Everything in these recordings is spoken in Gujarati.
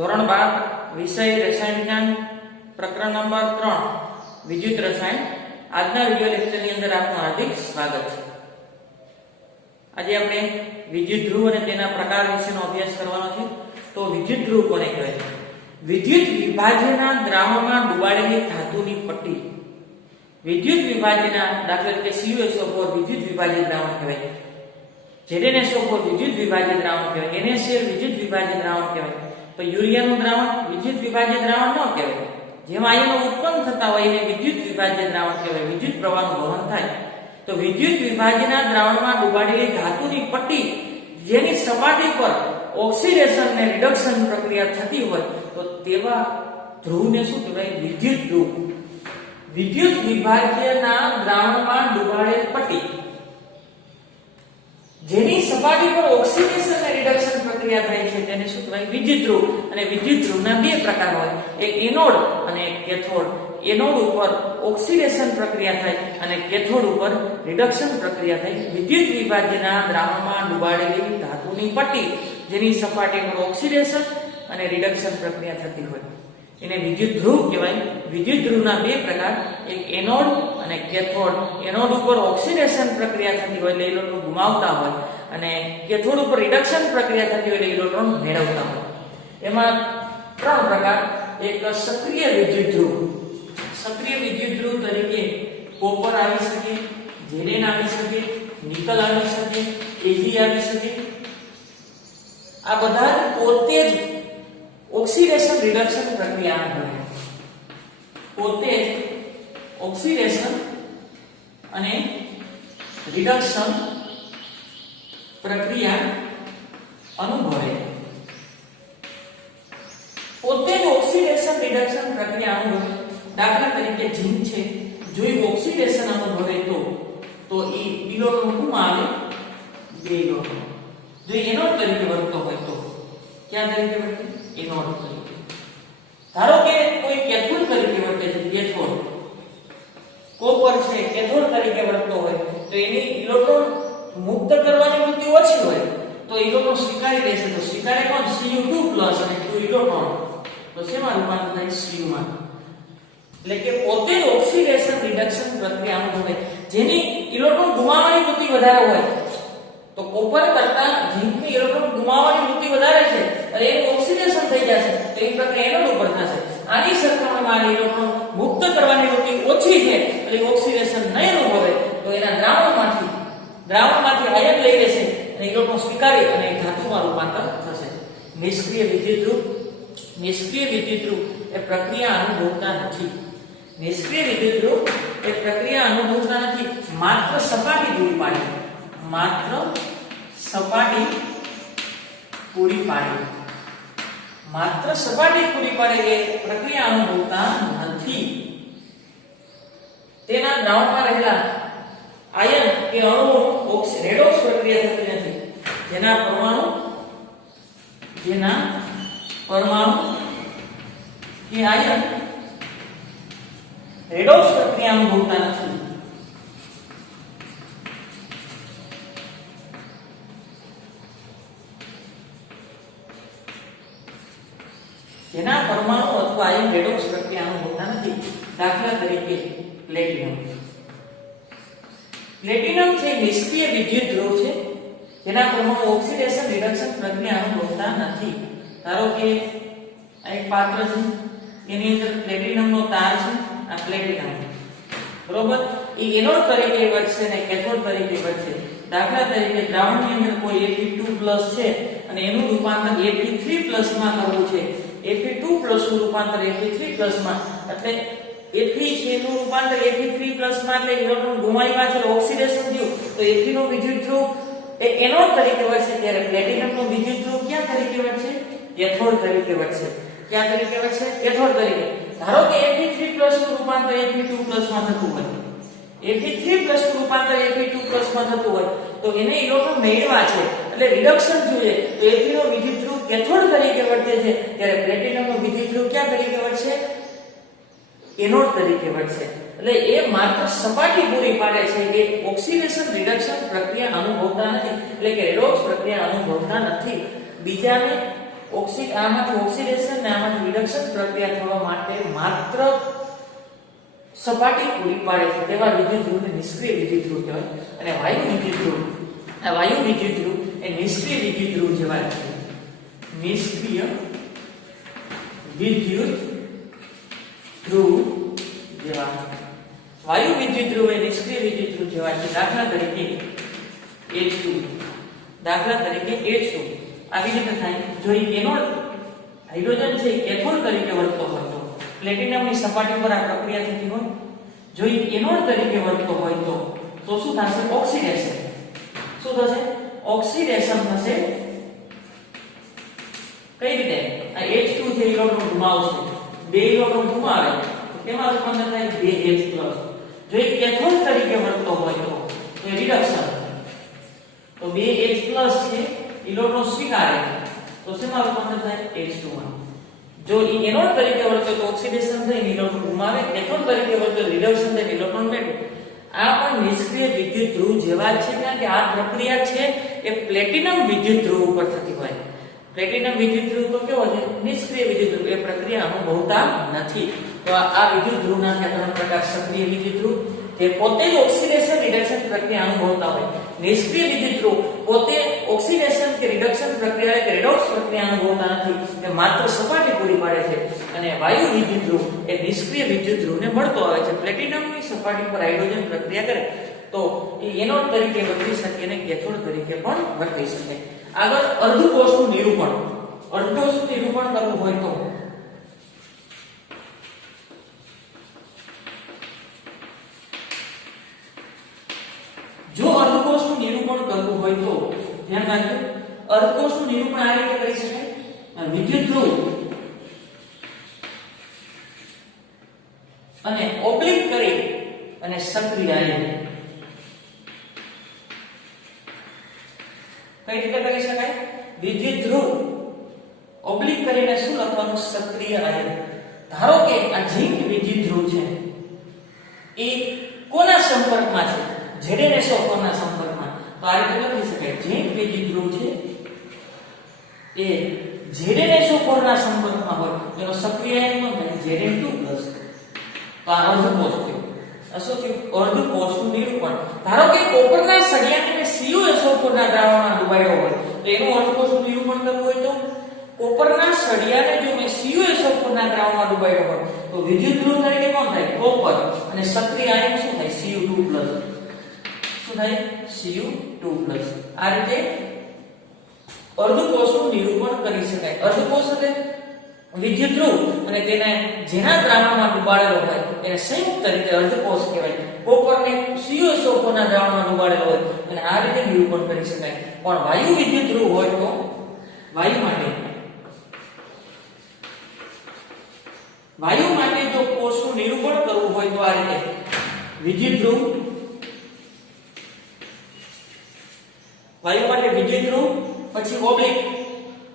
ધોરણ 12 વિષય રસાયણ વિજ્ઞાન પ્રકરણ નંબર 3 વિદ્યુત રસાયણ. આજના વિડિયો લેક્ચરની અંદર આપનું હાર્દિક સ્વાગત છે. આજે આપણે વિદ્યુત ધ્રુવ અને તેના પ્રકાર વિશેનો અભ્યાસ કરવાનો છે. તો વિદ્યુત ધ્રુવ કોને કહેવાય છે? વિદ્યુત વિભાજ્યના દ્રાવણમાં ડુબાડેલી ધાતુની પટ્ટી. વિદ્યુત વિભાજ્યના દાખલા તરીકે CuSO4 વિદ્યુત વિભાજ્ય દ્રાવણ કહેવાય. ZnSO4 વિદ્યુત વિભાજ્ય દ્રાવણ કહેવાય. NaCl વિદ્યુત વિભાજ્ય દ્રાવણ કહેવાય. તો યુરિયાનું દ્રાવણ વિદ્યુત વિભાજ્ય દ્રાવણ ન કહેવાય. જેમાં આયનો ઉત્પન્ન થતા હોય એને વિદ્યુત વિભાજ્ય દ્રાવણ કહેવાય. વિદ્યુત પ્રવાહનું વહન થાય. તો વિદ્યુત વિભાજ્યના દ્રાવણમાં ડુબાડેલી ધાતુની પટ્ટી જેની સપાટી પર ઓક્સિડેશન અને રિડક્શન પ્રક્રિયા થતી હોય તો તેવા ધ્રુવને શું કહેવાય? વિદ્યુત ધ્રુવ. વિદ્યુત વિભાજ્યના દ્રાવણમાં ડુબાડેલ પટ્ટી જેની સપાટી પર ઓક્સિડેશન અને રિડક્શન પ્રક્રિયા થાય છે તેને શું કહેવાય? વિદ્યુત ધ્રુવ. અને વિદ્યુત ધ્રુવના બે પ્રકાર હોય, એક એનોડ અને એક કેથોડ. એનોડ ઉપર ઓક્સિડેશન પ્રક્રિયા થાય અને કેથોડ ઉપર રિડક્શન પ્રક્રિયા થાય. વિદ્યુત વિભાજ્યના દ્રાવણમાં ડુબાડેલી ધાતુની પટ્ટી જેની સપાટી પર ઓક્સિડેશન અને રિડક્શન પ્રક્રિયા થતી હોય એને વિદ્યુત ધ્રુવ કહેવાય. વિદ્યુત ધ્રુવના બે પ્રકાર, એક એનોડ અને કેથોડ. એનોડ ઉપર ઓક્સિડેશન પ્રક્રિયા થતી હોય એટલે ઇલેક્ટ્રોન ગુમાવતા હોય અને કેથોડ ઉપર રિડક્શન પ્રક્રિયા થતી હોય એટલે ઇલેક્ટ્રોન મેળવતા હોય. એમાં ત્રણ પ્રકાર. એક સક્રિય વિદ્યુત ધ્રુવ. સક્રિય વિદ્યુત ધ્રુવ તરીકે કોપર આવી શકે, ઝેરેન આવી શકે, નિકલ આવી શકે, Ag આવી શકે. આ બધા પોતે જ ઓક્સિડેશન રિડક્શન પ્રક્રિયા અનુભવે. પોતે જ ઓક્સિડેશન અને રિડક્શન પ્રક્રિયા અનુભવે. પોતે જ ઓક્સિડેશન રિડક્શન પ્રક્રિયા અનુભવે. દાખલા તરીકે ઝીંક છે, જો એ ઓક્સિડેશન અનુભવે તો એ ઇલેક્ટ્રોન આવે 2 ઇલેક્ટ્રોન. જો એનોડ તરીકે વર્તતો હોય તો ક્યાં તરીકે વર્તે? એનોડ તરીકે. ધારો કે કોઈ કેથોડ તરીકે વર્તે છે, કેથોડ કોપર છે કેથોડ તરીકે વર્તતો હોય તો એની ઇલેક્ટ્રોન મુક્ત કરવાની વૃત્તિ ઓછી હોય તો ઇલેક્ટ્રોન સ્વીકારી લેશે. તો સ્વીકારે કોણ? Cu2+ અને 2 ઇલેક્ટ્રોન. તો શેમાં રૂપાંતર થાય? Cu માં. એટલે કે પોતે જ ઓક્સિડેશન રિડક્શન પ્રક્રિયા અનુભવે જેની ઇલેક્ટ્રોન ગુમાવવાની વૃત્તિ વધારે હોય. તો કોપર કરતા ઝીંકની ઇલેક્ટ્રોન ગુમાવવાની વૃત્તિ વધારે છે અને એનું ઓક્સિડેશન થઈ જશે તો એ પ્રક્રિયા એનોડ ઉપર થશે. આની સરખામણીમાં ઇલેક્ટ્રોન મુક્ત કરવાની વૃત્તિ ઓછી છે એટલે ઓક્સિડેશન નહીં અનુભવે તો એના દ્રાવણમાંથી આયન લઈ લેશે અને ઇલેક્ટ્રોન સ્વીકારી અને ધાતુમાં રૂપાંતર થશે. નિષ્ક્રિય વિદ્યુત ધ્રુવ. નિષ્ક્રિય વિદ્યુત ધ્રુવ એ પ્રક્રિયા અનુભવતા નથી. નિષ્ક્રિય વિદ્યુત ધ્રુવ એ પ્રક્રિયા અનુભવતા નથી. માત્ર સપાટી પૂરી પાડે. માત્ર સપાટી પૂરી પાડે. માત્ર સપાટી પૂરી પાડે એ પ્રક્રિયા અનુભવતા નથી. તેના દ્રાવણમાં રહેલા આયન કે અણુઓ રેડોક્સ પ્રક્રિયા થતી નથી. જેના પરમાણુ કે આયન રેડોક્સ પ્રક્રિયા અનુભવતા નથી. જેના પરમાણુ અથવા આયન રેડોક્સ પ્રક્રિયા અનુભવતા નથી. દાખલા તરીકે પ્લેટિનમ. પ્લેટિનમ છે નિષ્ક્રિય વિદ્યુત ધ્રુવ છે જેના પરમાણુ ઓક્સિડેશન રિડક્શન પ્રક્રિયા અનુભવતા નથી. ધારો કે આ એક પાત્ર છે, એની અંદર પ્લેટિનમનો તાર છે. આ પ્લેટિનમ બરોબર એ એનોડ તરીકે વર્તશે અને કેથોડ તરીકે વર્તશે. દાખલા તરીકે દ્રાવણની અંદર કોઈ Fe2+ છે અને એનું રૂપાંતર Fe3+ માં કરવું છે. Fe2+ નું રૂપાંતર Fe3+ માં એટલે Fe છે નું રૂપાંતર Fe3+ માં એટલે ઇલેક્ટ્રોન ગુમાવ્યા છે ઓક્સિડેશન થયું તો Fe નો વિદ્યુત ધ્રુવ એ એનોડ તરીકે વર્તશે. ત્યારે પ્લેટિનમ નો વિદ્યુત ધ્રુવ ક્યાં તરીકે વર્તશે? કેથોડ તરીકે વર્તશે. ક્યાં તરીકે વર્તશે? કેથોડ તરીકે. ધારો કે Fe3+ નું રૂપાંતર Fe2+ માં થતું હોય, Fe3+ નું રૂપાંતર Fe2+ માં થતું હોય તો એને ઇલેક્ટ્રોન મેળવા છે એટલે રિડક્શન જોઈએ તો Fe નો વિદ્યુત ધ્રુવ કેથોડ તરીકે વર્તે છે. ત્યારે પ્લેટિનમ નો વિદ્યુત ધ્રુવ ક્યાં તરીકે વર્તશે? એનોડ તરીકે વર્તશે. એટલે એ માત્ર સપાટી પૂરી પાડે છે કે ઓક્સિડેશન રિડક્શન પ્રક્રિયા અનુભવતા નથી. એટલે કે રેડોક્સ પ્રક્રિયા અનુભવતા નથી. બીજાને આમાંથી ઓક્સિડેશન ને આમાંથી રિડક્શન પ્રક્રિયા થવા માટે માત્ર સપાટી પૂરી પાડે છે તેવા વિદ્યુત ધ્રુવને નિષ્ક્રિય વિદ્યુત ધ્રુવ કહેવાય. અને વાયુ વિદ્યુત ધ્રુવ, આ વાયુ વિદ્યુત ધ્રુવ એ નિષ્ક્રિય વિદ્યુત ધ્રુવ જેવા છે. નિષ્ક્રિય વિદ્યુત ધ્રુવ જેવા વાયુ વિદ્યુત ધ્રુવ એ નિષ્ક્રિય વિદ્યુત ધ્રુવ જેવા છે. દાખલા તરીકે H2, દાખલા તરીકે H2 આવી રીતે થાય. જો એનોડ હાઇડ્રોજન છે કેથોડ તરીકે વર્તતો હોય તો પ્લેટિનમની સપાટી પર આ પ્રક્રિયા થતી હોય. જો એનોડ તરીકે વર્તતો હોય તો શું થશે? ઓક્સિડેશન. શું થશે? ઓક્સિડેશન થશે. કઈ રીતે? આ H2 છે ઇલેક્ટ્રોન ગુમાવશે, 2 ઇલેક્ટ્રોન ગુમાવે તો તેમાં રૂપાંતર થાય 2H+. જો કેથોડ તરીકે વર્તતો હોય તો એ રિડક્શન, તો 2H+ છે ઇલેક્ટ્રોન સ્વીકારે તો શેમાં રૂપાંતર થાય? H2 માં. જો એનોડ તરીકે વર્તે તો ઓક્સિડેશન થઈને ઇલેક્ટ્રોન ગુમાવે, કેથોડ તરીકે વર્તે રિડક્શન થઈને ઇલેક્ટ્રોન મેળવે. આ પણ નિષ્ક્રિય વિદ્યુત ધ્રુવ જેવા છે, કારણ કે આ પ્રક્રિયા છે એ પ્લેટિનમ વિદ્યુત ધ્રુવ ઉપર થતી હોય. પ્લેટિનમ વિદ્યુત ધ્રુવ તો કેવો છે? નિષ્ક્રિય વિદ્યુત ધ્રુવ. એ પ્રક્રિયા અનુભવતા નથી. તો આ વિદ્યુત ધ્રુવના ત્રણ પ્રકાર: સક્રિય વિદ્યુત ધ્રુવ તે પોતે જ ઓક્સિડેશન રિડક્શન પ્રક્રિયા અનુભવતા હોય. નિષ્ક્રિય વિદ્યુત ધ્રુવ પોતે ઓક્સિડેશન કે રિડક્શન પ્રક્રિયા કે રેડોક્સ પ્રક્રિયા અનુભવતા નથી, તે માત્ર સપાટી પૂરી પાડે છે. અને વાયુ વિદ્યુત ધ્રુવ એ નિષ્ક્રિય વિદ્યુત ધ્રુવને મળતો આવે છે. પ્લેટિનમની સપાટી પર હાઇડ્રોજન પ્રક્રિયા કરે તો એ એનોડ તરીકે વર્તી શકે અને કેથોડ તરીકે પણ વર્તી શકે. આગળ અર્ધકોષનું નિરૂપણ. અર્ધકોષનું નિરૂપણ કરવું હોય તો જો અર્ધકોષનું નિરૂપણ કરવું હોય તો ધ્યાન રાખજો, અર્ધકોષનું નિરૂપણ આ રીતે કરી શકાય. વિદ્યુત ધ્રુવ અને ઓબ્લિક કરી અને સક્રિય આયન કઈ રીતે કરી શકાય? વિદ્યુત ધ્રુવ ઓબ્લિક કરીને શું લખવાનું? સક્રિય આયન. ધારો કે આ ઝિંક વિદ્યુત ધ્રુવ છે એ કોના સંપર્કમાં છે? ZnSO4 સંપર્કમાં. તો આ રીતે લખી શકાય ઝિંક વિદ્યુત ધ્રુવ છે એ ZnSO4 સંપર્કમાં હોય તેનો સક્રિય આયન કોણ થાય? Zn2+. તો આ અર્ધકોષ થયો. શું થયું? અર્ધકોષનું નિરૂપણ. ધારો કે કોપરના સળિયાને CuSO4 દ્રાવણમાં ડુબાડ્યો હોય તો એનું અર્ધકોષનું નિરૂપણ કરવું હોય તો કોપરના સળિયાને જો મેં CuSO4 દ્રાવણમાં ડુબાડ્યો હોય તો વિદ્યુત ધ્રુવ તરીકે કોણ થાય? કોપર. અને સક્રિય આયન શું થાય? Cu2+. શું થાય? Cu2+. આ રીતે અર્ધકોષનું નિરૂપણ કરી શકાય. અર્ધકોષ એટલે વિદ્યુત ધ્રુવ અને તેને જેના દ્રાવણમાં ડુબાડેલો હોય એને સંયુક્ત રીતે અર્ધકોષ કહેવાય. કોપરને CuSO4 દ્રાવણમાં ડુબાડેલો હોય અને આ રીતે નિરૂપણ કરી શકાય. પણ વાયુ વિદ્યુત ધ્રુવ હોય તો વાયુ માટે જો કોષનું નિરૂપણ કરવું હોય તો આ રીતે વિદ્યુત ધ્રુવ, વાયુ માટે વિદ્યુત ધ્રુવ, પછી ઓબ્લિક,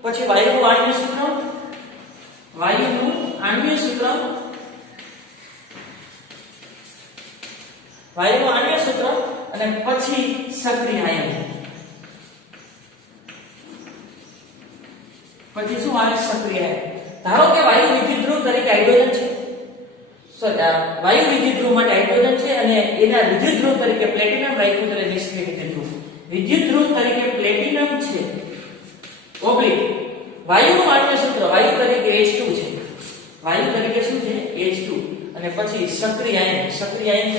પછી વાયુનું આણ્વીય સૂત્ર, અને પછી સક્રિય આયન. પછી શું આવે? સક્રિય આયન. ધારો કે વાયુ વિદ્યુત ધ્રુવ તરીકે હાઇડ્રોજન છે, વાયુ વિદ્યુત ધ્રુવ માટે હાઇડ્રોજન છે અને એના વિદ્યુત ધ્રુવ તરીકે પ્લેટિનમ રાખ્યું એટલે નિષ્ક્રિય વિદ્યુત ધ્રુવ. વિદ્યુત ધ્રુવ તરીકે પ્લેટિનમ છે, ઓબ્લિક વાયુનું આણ્વીય સૂત્ર વાયુ તરીકે H2 છે. વાયુ તરીકે શું છે? H2. અને પછી સક્રિય આયન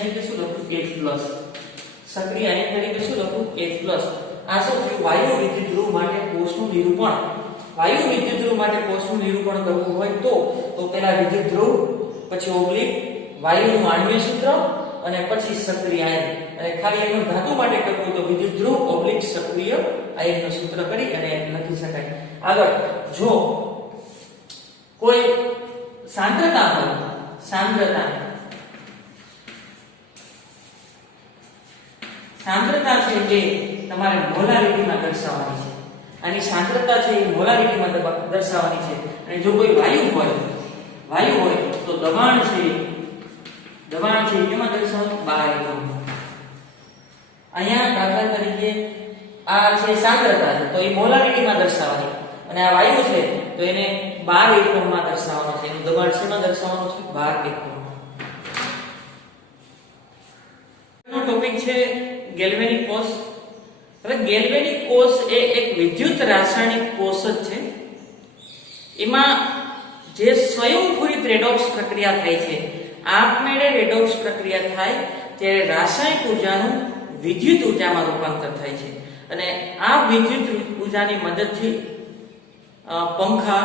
તરીકે શું લખું? H+. સક્રિય આયન તરીકે શું લખું? H+. આ શું થયું? વાયુ વિદ્યુત ધ્રુવ માટે કોષનું નિરૂપણ. વાયુ વિદ્યુત ધ્રુવ માટે કોષનું નિરૂપણ કરવું હોય તો પહેલા વિદ્યુત ધ્રુવ, પછી ઓબ્લિક, વાયુનું આણ્વીય સૂત્ર અને પછી સક્રિય આયન. અને ખાલી એનું ધાતુ માટે કરવું તો વિદ્યુત ધ્રુવ, ઓબ્લિક, સક્રિય આયનનું સૂત્ર કરી અને લખી શકાય. આગળ જો કોઈ સાંદ્રતા હોય, સાંદ્રતા છે જે તમારે મોલારિટીમાં દર્શાવવાની છે. આની સાંદ્રતા છે એ મોલારિટીમાં દર્શાવવાની છે. અને જો કોઈ વાયુ હોય તો દબાણ છે કેમાં દર્શાવવાનું? 12 એકમ. અહીંયા દાખલા તરીકે આ છે સાંદ્રતા છે તો એ મોલારિટીમાં દર્શાવવાની. અને આ વાયુ છે તો એને 12 એકમમાં દર્શાવવાનો છે. એનું દબાણ શેમાં દર્શાવવાનું છે? 12 એકમમાં. નો ટોપિક છે ગેલ્વેનિક કોષ. હવે ગેલ્વેનિક કોષ એ એક વિદ્યુત રાસાયણિક કોષ જ છે. એમાં જે સ્વયંપૂરિત રેડોક્સ પ્રક્રિયા થાય છે, આપમેળે રેડોક્સ પ્રક્રિયા થાય ત્યારે રાસાયણિક ઉર્જાનું વિદ્યુત ઉર્જામાં રૂપાંતર થાય છે. અને આ વિદ્યુત ઉર્જાની મદદથી પંખા,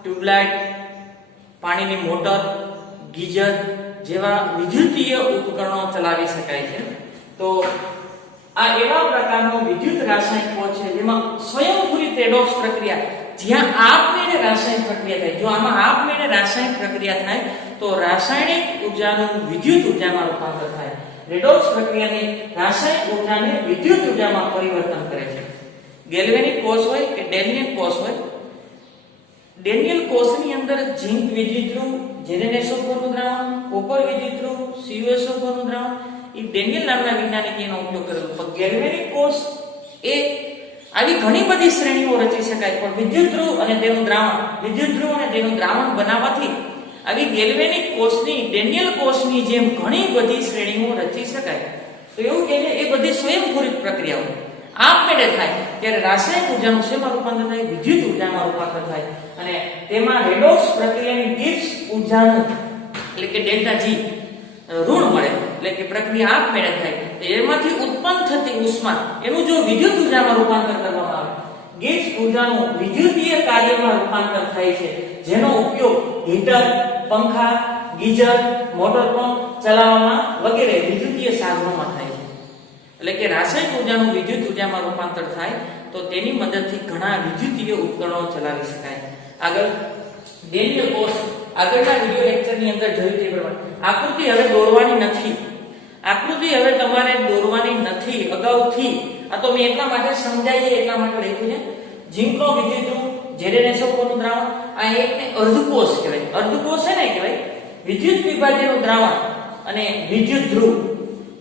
ટ્યુબલાઇટ, પાણીની મોટર, ગીઝર જેવા વિદ્યુતીય ઉપકરણો ચલાવી શકાય છે. તો આ એવા પ્રકારનો વિદ્યુત રાસાયણિક કોષ છે જેમાં સ્વયંપૂરિત રેડોક્સ પ્રક્રિયા, જ્યાં આપમેળે રાસાયણિક પ્રક્રિયા થાય. જો આમાં આપમેળે રાસાયણિક પ્રક્રિયા થાય તો રાસાયણિક ઉર્જાનું વિદ્યુત ઉર્જામાં રૂપાંતર થાય. રેડોક્સ પ્રક્રિયાની રાસાયણિક ઉર્જાને વિદ્યુત ઉર્જામાં પરિવર્તન કરે છે. ગેલ્વેનિક કોષ હોય કે ડેનિયલ કોષ હોય, ડેનિયલ કોષની અંદર ઝિંક વિદ્યુતધ્રુવ, ZnSO4 નું દ્રાવણ, કોપર વિદ્યુતધ્રુવ, CuSO4 નું દ્રાવણ, એ ડેનિયલ નામના વૈજ્ઞાનિકે એનો ઉપયોગ કરેલો. પણ ગેલ્વેનિક કોષ એ આવી ઘણી બધી શ્રેણીઓ રચી શકાય, પણ વિદ્યુતધ્રુવ અને તેનું દ્રાવણ, વિદ્યુતધ્રુવ અને તેનું દ્રાવણ બનાવવાથી આવી ગેલ્વેનિક કોષની, ડેનિયલ કોષની જેમ ઘણી બધી શ્રેણીઓ રચી શકાય. તો એવું કે એ બધી સ્વયંપૂરિત પ્રક્રિયાઓ આપમેળે થાય ત્યારે રાસાયણિક ઉર્જાનું શેમાં રૂપાંતર થાય? વિદ્યુત ઉર્જામાં રૂપાંતર થાય. અને તેમાં રેડોક્સ પ્રક્રિયાની દીઠ ઉર્જાનું એટલે કે ડેલ્ટા G ઋણ મળે, એટલે કે પ્રક્રિયા આપમેળે થાય. એમાંથી ઉત્પન્ન થતી ઉષ્મા એનું જો વિદ્યુત ઉર્જામાં રૂપાંતર કરવામાં આવે, ગેસ ઉર્જાનું વિદ્યુતીય કાર્યમાં રૂપાંતર થાય છે, જેનો ઉપયોગ હીટર, પંખા, ગીઝર, મોટર પંપ ચલાવવામાં વગેરે વિદ્યુતીય સાધનોમાં થાય છે. એટલે કે રાસાયણિક ઉર્જાનું વિદ્યુત ઉર્જામાં રૂપાંતર થાય તો તેની મદદથી ઘણા વિદ્યુતીય ઉપકરણો ચલાવી શકાય. આગળ ડેનિયલ કોષ, આગળના વિડિયો લેક્ચરની અંદર જોયું તે પ્રમાણે આકૃતિ હવે દોરવાની નથી. આકૃતિ હવે તમારે દોરવાની નથી અગાઉથી. આ તો મેં એટલા માટે સમજાવીએ એટલા માટે લખ્યું છે. ઝિંકનો વિદ્યુતધ્રુવ, ZnSO4 નું દ્રાવણ, આ એકને અર્ધકોષ કહેવાય. અર્ધકોષ છે ને કહેવાય વિદ્યુત વિભાજ્યનું દ્રાવણ અને વિદ્યુતધ્રુવ,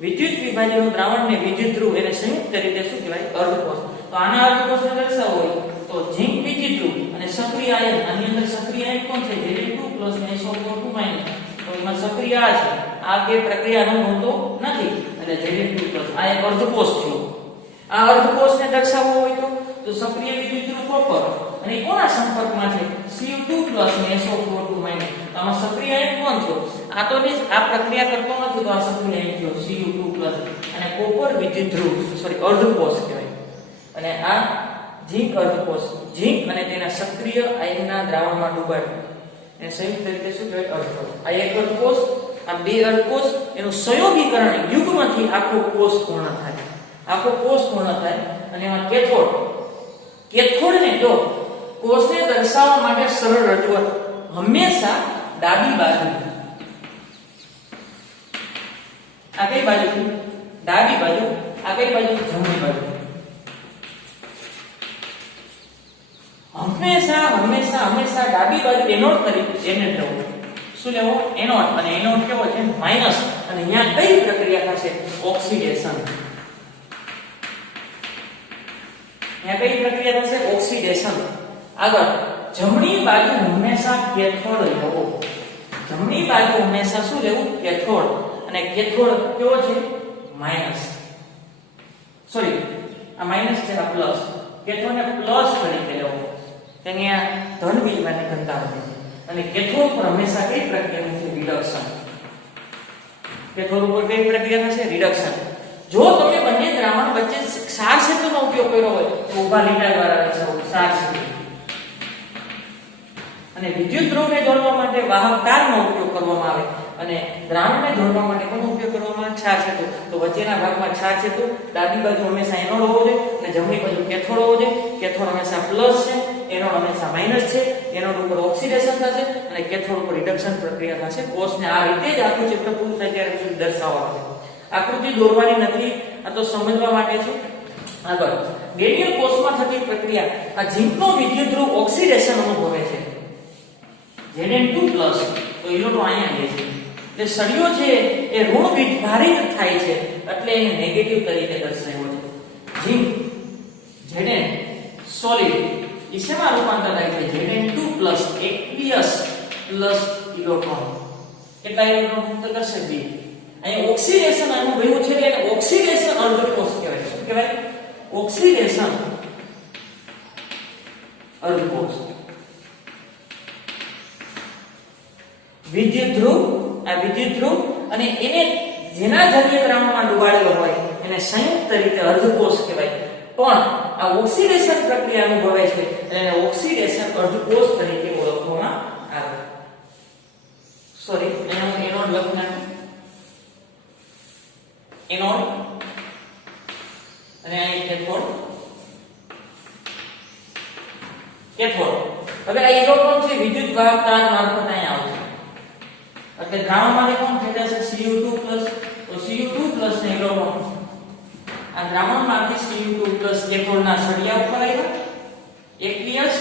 વિદ્યુત વિભાજ્યનું દ્રાવણ ને વિદ્યુતધ્રુવ એને સંયુક્ત રીતે શું કહેવાય? અર્ધકોષ. તો આના અર્ધકોષને દર્શાવવો હોય તો ઝિંક વિદ્યુતધ્રુવ અને સક્રિય આયન, આની અંદર સક્રિય આયન કોણ છે? Zn2+ ને SO4 2-. તો એમાં સક્રિય આ છે, આ કે પ્રક્રિયાનો હોતો નથી અને Zn2+, આ એક અર્ધકોષ થયો. આ અર્ધકોષને દર્શાવવો હોય તો સક્રિય વિદ્યુતધ્રુવ કોપર અને કોના સંપર્કમાં છે? Cu2+ ને SO4 2-. તો આમાં સક્રિય આયન કોણ થયો? આ તો આ પ્રક્રિયા કરતો નથી તો આ સક્રિય આયન થયો Cu2+ અને કોપર વિદ્યુતધ્રુવ અર્ધકોષ કહેવાય. અને આ ઝિંક અર્ધકોષ, ઝિંક અને તેના સક્રિય આયનના દ્રાવણમાં ડૂબાડી એને સંયુક્ત રીતે શું કહેવાય? અર્ધકોષ. આ એક અર્ધકોષ, આ બે અર્ધકોષ, એનું સંયોગીકરણ યુગ્મથી આખો કોષ પૂર્ણ થાય. આખો કોષ પૂર્ણ થાય અને એમાં કેથોડ, કેથોડને જો કોષને દર્શાવવા માટે સરળ રજૂઆત હંમેશા ડાબી બાજુ, આ કઈ બાજુ? ડાબી બાજુ. આ કઈ બાજુ? જમણી બાજુ. હંમેશા હંમેશા હંમેશા ડાબી બાજુ એનોડ તરીકે એને લેવો. શું લેવો? એનોડ. અને એનોડ કેવો છે? માઈનસ. અને અહીંયા કઈ પ્રક્રિયા થશે? ઓક્સિડેશન. અહીંયા કઈ પ્રક્રિયા થશે? ઓક્સિડેશન. આગળ જમણી બાજુ હંમેશા કેથોડ લેવો. જમણી બાજુ હંમેશા શું લેવું? કેથોડ. અને કેથોડ કેવો છે? માઈનસ. સોરી, આ માઈનસ છે, આ પ્લસ. કેથોડને પ્લસ તરીકે લેવો. તેને આ ધન વિજ્ઞાનની ઘનતા હોય છે. અને કેથોડ પર હંમેશા કઈ પ્રક્રિયા છે? રિડક્શન. કેથોડ ઉપર કઈ પ્રક્રિયા થશે? રિડક્શન. જો તમે બંને દ્રાવણ વચ્ચે ક્ષાર સેતુનો ઉપયોગ કર્યો હોય તો ઊભા લીટા દ્વારા દર્શાવો ક્ષાર સેતુ. અને વિદ્યુતધ્રુવને જોડવા માટે વાહક તારનો ઉપયોગ કરવામાં આવે અને દ્રાવણને જોડવા માટે કોનો ઉપયોગ કરવામાં આવે? ક્ષાર સેતુ. તો વચ્ચેના ભાગમાં ક્ષાર સેતુ, ડાબી બાજુ હંમેશા એનોડ હોવો જોઈએ અને જમણી બાજુ કેથોડ હોવો જોઈએ. કેથોડ હંમેશા પ્લસ છે, એનોડ હંમેશા માઈનસ છે. એનોડ ઉપર ઓક્સિડેશન થશે અને કેથોડ ઉપર રિડક્શન પ્રક્રિયા થશે. કોષને આ રીતે જ આખું ચિત્ર પૂરું થાય ત્યારે સુધી દર્શાવવાનું છે. આકૃતિ દોરવાની નથી, આ તો સમજવા માટે છે. આગળ ડેનિયલ કોષમાં થતી પ્રક્રિયા, આ ઝિંકનો વિદ્યુતધ્રુવ ઓક્સિડેશન અનુભવે છે. Zn2+ તો ઇલેક્ટ્રોન અહીંયા લે છે. એટલે સળિયો છે એ ઋણ વિભારિત થાય છે એટલે એને નેગેટિવ તરીકે દર્શાવ્યો છે. ઝિંક Zn સોલિડ એ શેમાં રૂપાંતર થાય છે Zn2 plus aqueous plus electron. કેટલા ઇલેક્ટ્રોન મુક્ત કરશે? 2. અહીં ઓક્સિડેશન અનુભવ્યું છે એટલે ઓક્સિડેશન અર્ધકોષ કહેવાય. શું કહેવાય? ઓક્સિડેશન અર્ધકોષ. વિદ્યુત ધ્રુવ, આ વિદ્યુત ધ્રુવ અને એને જેના જલીય દ્રાવણમાં ડુબાડેલો હોય એને સંયુક્ત રીતે અર્ધકોષ કહેવાય. પણ આ ઓક્સિડેશન પ્રક્રિયા અનુભવે છે એટલે એને ઓક્સિડેશન અર્ધકોષ તરીકે ઓળખવામાં આવે. સોરી, એનો એનોડ લખી નાખો. એનોડ અને અહીં કેથોડ. કેથોડ. હવે આ ઇલેક્ટ્રોન છે વિદ્યુત વાહક તાર મારફત અહીં આવશે. એટલે દ્રાવણમાંથી કોણ થઈ જશે? Cu2+. તો Cu2+ ને ઇલેક્ટ્રોન આ દ્રાવણમાંથી Cu2+ કેથોડના સળિયા ઉપર આવ્યા. aqueous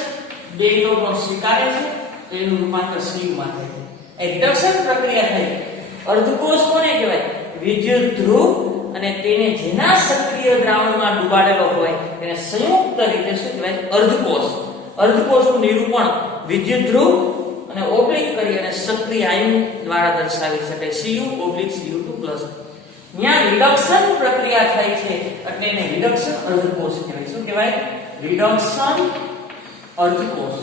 2 ઇલેક્ટ્રોન સ્વીકારે છે તો એનું રૂપાંતર Cu માં થાય છે. એ રિડક્શન પ્રક્રિયા થઈ. અર્ધકોષ કોને કહેવાય? વિદ્યુત ધ્રુવ અને તેને જેના સક્રિય દ્રાવણમાં ડુબાડેલો હોય તેને સંયુક્ત રીતે શું કહેવાય? અર્ધકોષ. અર્ધકોષનું નિરૂપણ વિદ્યુત ધ્રુવ અને ઓબ્લિક કરી અને સક્રિય આયન દ્વારા દર્શાવી શકાય. Cu/Cu2+. ત્યાં રિડક્શન પ્રક્રિયા થાય છે એટલે એને રિડક્શન અર્ધકોષ કહેવાય. શું કહેવાય? રિડક્શન અર્ધકોષ.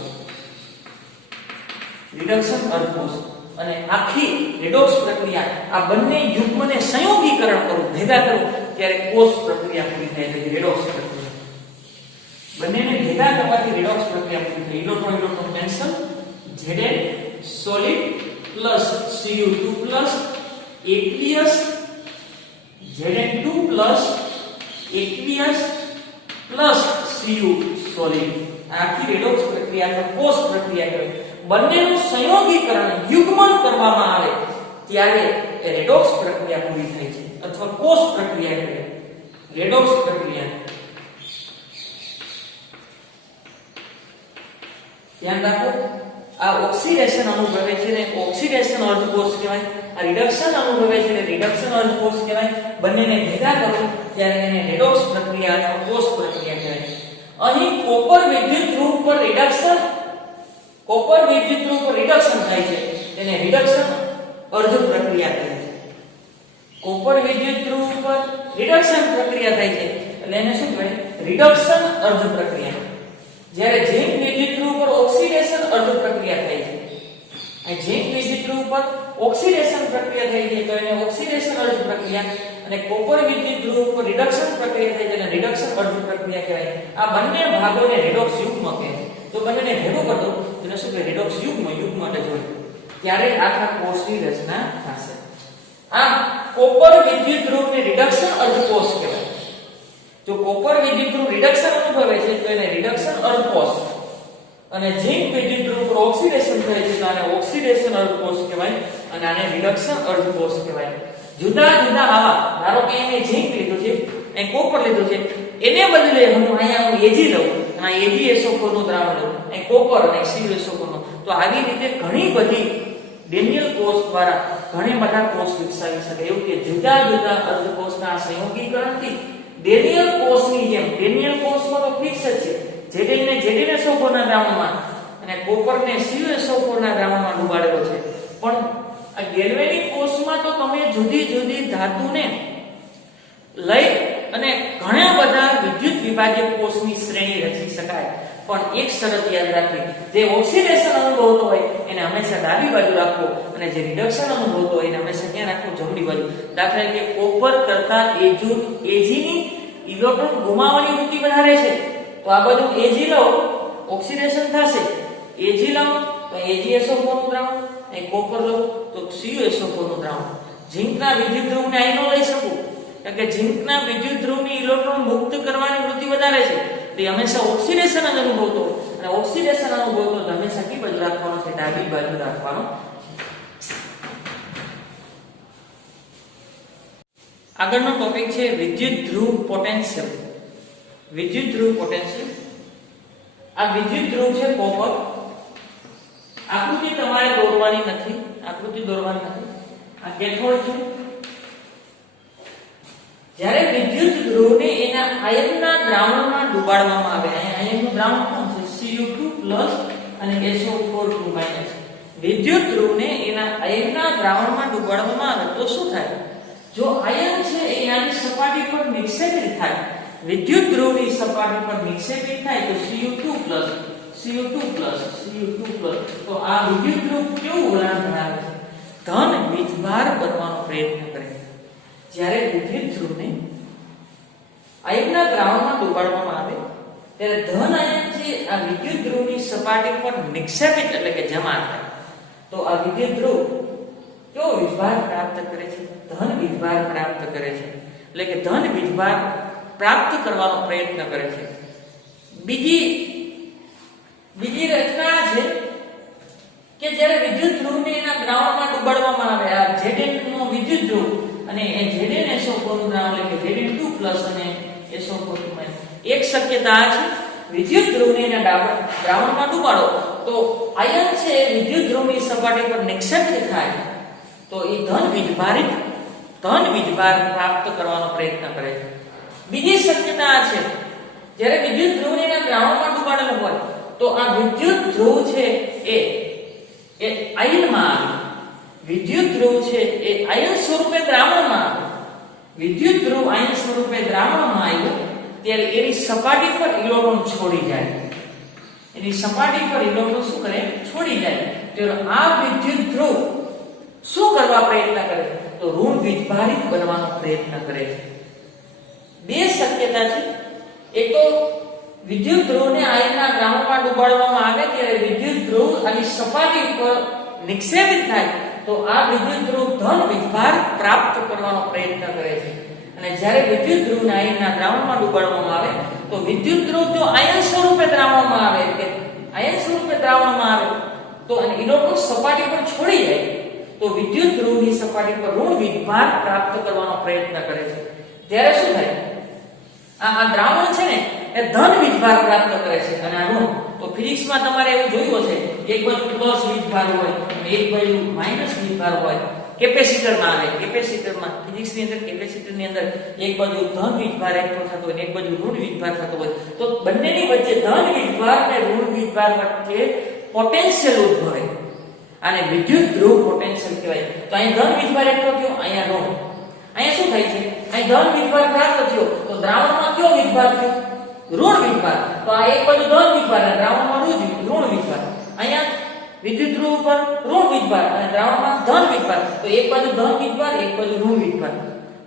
રિડક્શન અર્ધકોષ. અને આખી રેડોક્સ પ્રક્રિયા આ બંને યુગ્મને સંયોગીકરણ કરું, ભેગા કરું ત્યારે કોષ પ્રક્રિયા પૂરી થાય છે. રેડોક્સ પ્રક્રિયા બંનેને ભેગા કરવાથી રેડોક્સ પ્રક્રિયા પૂરી થાય. Electron electron cancel. Zn solid plus Cu2 plus aqueous Zn2 plus aqueous plus Cu solid. આખી રેડોક્સ પ્રક્રિયા કોષ પ્રક્રિયા કહેવાય. બંનેનું સંયોગીકરણ યુગ્મન કરવામાં આવે ત્યારે એ રેડોક્સ પ્રક્રિયા પૂરી થાય છે અથવા કોષ પ્રક્રિયા કહેવાય. રેડોક્સ પ્રક્રિયા ધ્યાન રાખો. આ ઓક્સિડેશન અનુભવે છે ને ઓક્સિડેશન અર્ધકોષ કહેવાય. આ રિડક્શન અનુભવે છે ને રિડક્શન અર્ધકોષ કહેવાય. બંનેને ભેગા કરો ત્યારે એને રેડોક્સ પ્રક્રિયા અથવા કોષ પ્રક્રિયા કહેવાય. અહીં કોપર વિદ્યુત ધ્રુવ પર રિડક્શન થાય છે તેને રિડક્શન અર્ધ પ્રક્રિયા કહે છે. કોપર વિદ્યુત ધ્રુવ પર રિડક્શન પ્રક્રિયા થાય છે એટલે એને શું કહેવાય? રિડક્શન અર્ધ પ્રક્રિયા. જ્યારે ઝિંક વિદ્યુત ધ્રુવ પર ઓક્સિડેશન અર્ધ પ્રક્રિયા થાય છે. આ ઝિંક વિદ્યુત ધ્રુવ પર ઓક્સિડેશન પ્રક્રિયા થાય છે તો એને ઓક્સિડેશન અર્ધ પ્રક્રિયા. અને કોપર વિદ્યુત ધ્રુવ પર રિડક્શન પ્રક્રિયા થાય છે એને રિડક્શન અર્ધ પ્રક્રિયા કહેવાય. આ બંને ભાગોને રેડોક્સ યુગ્મ કહે છે. તો બંનેને ભેગું કરી દો એટલે શું કહે? રેડોક્સ યુગ્મ માટે જોડો ત્યારે આખા કોષની રચના થશે. આમ કોપર વિદ્યુત ધ્રુવને રિડક્શન અર્ધકોષ કહેવાય. જો કોપર વિદ્યુત ધ્રુવ રિડક્શન અનુભવે છે તો એને રિડક્શન અર્ધકોષ. અને ઝિંક વિદ્યુત ધ્રુવ પર ઓક્સિડેશન થાય છે તો આને ઓક્સિડેશન અર્ધકોષ કહેવાય અને આને રિડક્શન અર્ધકોષ કહેવાય. જુદા જુદા આવા ધારો કે એને ઝિંક લીધું છે અને કોપર લીધું છે એને બદલે હું Ag લઉં અને AgSO4 નું દ્રાવણ લઉં અને કોપર અને CuSO4 નું. તો આવી રીતે ઘણી બધી ડેનિયલ કોષ દ્વારા ઘણા બધા કોષ વિકસાવી શકે. એવું કે જુદા જુદા અર્ધકોષના સંયોગીકરણથી ડેનિયલ કોષની જેમ ડેનિયલ કોષમાં તો ફિક્સ જ છે. Zn ને ZnSO4 ના દ્રાવણમાં અને કોપર ને CuSO4 ના દ્રાવણમાં ડુબાડેલો છે. પણ આ ગેલ્વેનિક કોષમાં તો તમે જુદી જુદી ધાતુને લઈ અને ઘણા બધા વિદ્યુત વિભાજક કોષની શ્રેણી રચી શકાય. પણ એક શરત યાદ રાખવી, જે ઓક્સિડેશન અનુભવતો હોય એને હંમેશા ડાબી બાજુ રાખવો અને જે રિડક્શન અનુભવતો હોય એને હંમેશા ક્યાં રાખવો? જમણી બાજુ. દાખલા તરીકે કોપર કરતા Ag ની ઇલેક્ટ્રોન ગુમાવવાની વૃત્તિ વધારે છે તો આ બાજુ Ag લો ઓક્સિડેશન થશે. Ag લો તો AgSO4 નું દ્રાવણ અને કોપર લો તો CuSO4 નું દ્રાવણ. ઝિંકના વિદ્યુત ધ્રુવને અહીં ન લઈ શકું કારણ કે ઝિંકના વિદ્યુત ધ્રુવની ઇલેક્ટ્રોન મુક્ત કરવાની વૃત્તિ વધારે છે. તે હંમેશા ઓક્સિડેશન જ અનુભવતો અને ઓક્સિડેશન અનુભવતો હંમેશા કઈ બાજુ રાખવાનો છે? ડાબી બાજુ રાખવાનો. આગળનો ટોપિક છે વિદ્યુત ધ્રુવ પોટેન્શિયલ. વિદ્યુત ધ્રુવ પોટેન્શિયલ. આ વિદ્યુત ધ્રુવ છે કોપર. આકૃતિ તમારે દોરવાની નથી. આ કેથોડ છે. જ્યારે વિદ્યુત ધ્રુવને એના આયનના દ્રાવણમાં ડુબાડવામાં આવે, આયનનું દ્રાવણ કોણ છે? Cu2 પ્લસ અને SO4 માઇનસ. વિદ્યુત ધ્રુવને એના આયનના દ્રાવણમાં ડુબાડવામાં આવે તો શું થાય? જો આયન છે એ આની સપાટી પર નિક્ષેપિત થાય, વિદ્યુત ધ્રુવની સપાટી પર નિક્ષેપિત થાય તો Cu2+, તો આ વિદ્યુત ધ્રુવ કેવું વલણ ધરાવે છે? ધન વીજભાર બનવાનો પ્રયત્ન કરે છે. જ્યારે વિદ્યુત ધ્રુવને આયનના દ્રાવણમાં ડુબાડવામાં આવે ત્યારે ધન આયન છે આ વિદ્યુત ધ્રુવની સપાટી પર નિક્ષેપિત એટલે કે જમા થાય તો આ વિદ્યુત ધ્રુવ કેવો વીજભાર પ્રાપ્ત કરે છે? ધન વીજભાર પ્રાપ્ત કરે છે. એટલે કે ધન વીજભાર પ્રાપ્ત કરવાનો પ્રયત્ન કરે છે. બીજી રચના છે કે જ્યારે વિદ્યુત ધ્રુવને એના દ્રાવણમાં ડુબાડવામાં આવે, આ Zn નો વિદ્યુત ધ્રુવ અને એ ZnSO4 નું દ્રાવણ એટલે કે Zn2+ અને SO4 એક શક્યતા છે વિદ્યુત ધ્રુવને એના દ્રાવણમાં ડુબાડો તો આયન છે વિદ્યુત ધ્રુવની સપાટી પર નિક્ષેપિત થાય તો એ ધન વીજભાર પ્રાપ્ત કરવાનો પ્રયત્ન કરે છે. બીજી શક્યતા છે જ્યારે વિદ્યુત ધ્રુવને એના દ્રાવણમાં ડુબાડેલો હોય તો આ વિદ્યુત ધ્રુવ છે એ આયનમાં આવે, વિદ્યુત ધ્રુવ છે એ આયન સ્વરૂપે દ્રાવણમાં આવે. વિદ્યુત ધ્રુવ આયન સ્વરૂપે દ્રાવણમાં આવ્યો ત્યારે એની સપાટી પર ઇલેક્ટ્રોન છોડી જાય, એની સપાટી પર ઇલેક્ટ્રોન શું કરે? છોડી જાય. તો આ વિદ્યુત ધ્રુવ શું કરવા પ્રયત્ન કરે? તો ઋણ વીજભારિત બનવાનો પ્રયત્ન કરે છે. બે શક્યતા છે. એક તો વિદ્યુત ધ્રુવને આયનના દ્રાવણમાં ડુબાડવામાં આવે ત્યારે વિદ્યુત ધ્રુવ આની સપાટી પર નિક્ષેપિત થાય તો આ વિદ્યુત ધ્રુવ ધન વીજભાર પ્રાપ્ત કરવાનો પ્રયત્ન કરે છે. અને જ્યારે વિદ્યુત ધ્રુવને આયનના દ્રાવણમાં ડુબાડવામાં આવે તો વિદ્યુત ધ્રુવ જો આયન સ્વરૂપે દ્રાવણમાં આવે તો અને ઇલેક્ટ્રોન સપાટી પર છોડી જાય તો વિદ્યુત ધ્રુવની સપાટી પર ઋણ વીજભાર પ્રાપ્ત કરવાનો પ્રયત્ન કરે છે. ત્યારે શું થાય? આ દ્રાવણ છે ને એ ધન વીજભાર પ્રાપ્ત કરે છે અને આ ઋણ. તો ફિઝિક્સમાં તમારે એવું જોયું હશે એક બાજુ પ્લસ વીજભાર હોય અને એક બાજુ માઈનસ વીજભાર હોય. કેપેસિટરમાં આવે, કેપેસિટરમાં ફિઝિક્સની અંદર કેપેસિટરની અંદર એક બાજુ ધન વીજભાર એકઠો થતો હોય અને એક બાજુ ઋણ વીજભાર થતો હોય તો બંનેની વચ્ચે ધન વીજભાર અને ઋણ વીજભાર વચ્ચે પોટેન્શિયલ ઉદ્ભવે. આને વિદ્યુત ધ્રુવ પોટેન્શિયલ કહેવાય. તો અહીં ધન વીજભાર એકઠો થયો, અહીંયા ઋણ. અહીંયા શું થાય છે? અહીં ધન વીજભાર પ્રાપ્ત થયો તો દ્રાવણમાં કયો વીજભાર થયો? ઋણ વીજભાર. તો આ એક બાજુ ધન વીજભાર અને દ્રાવણમાં ઋણ વીજભાર. અહીંયા વિદ્યુત ધ્રુવ પર ઋણ વીજભાર અને દ્રાવણમાં ધન વીજભાર. તો એક બાજુ ધન વીજભાર, એક બાજુ ઋણ વીજભાર.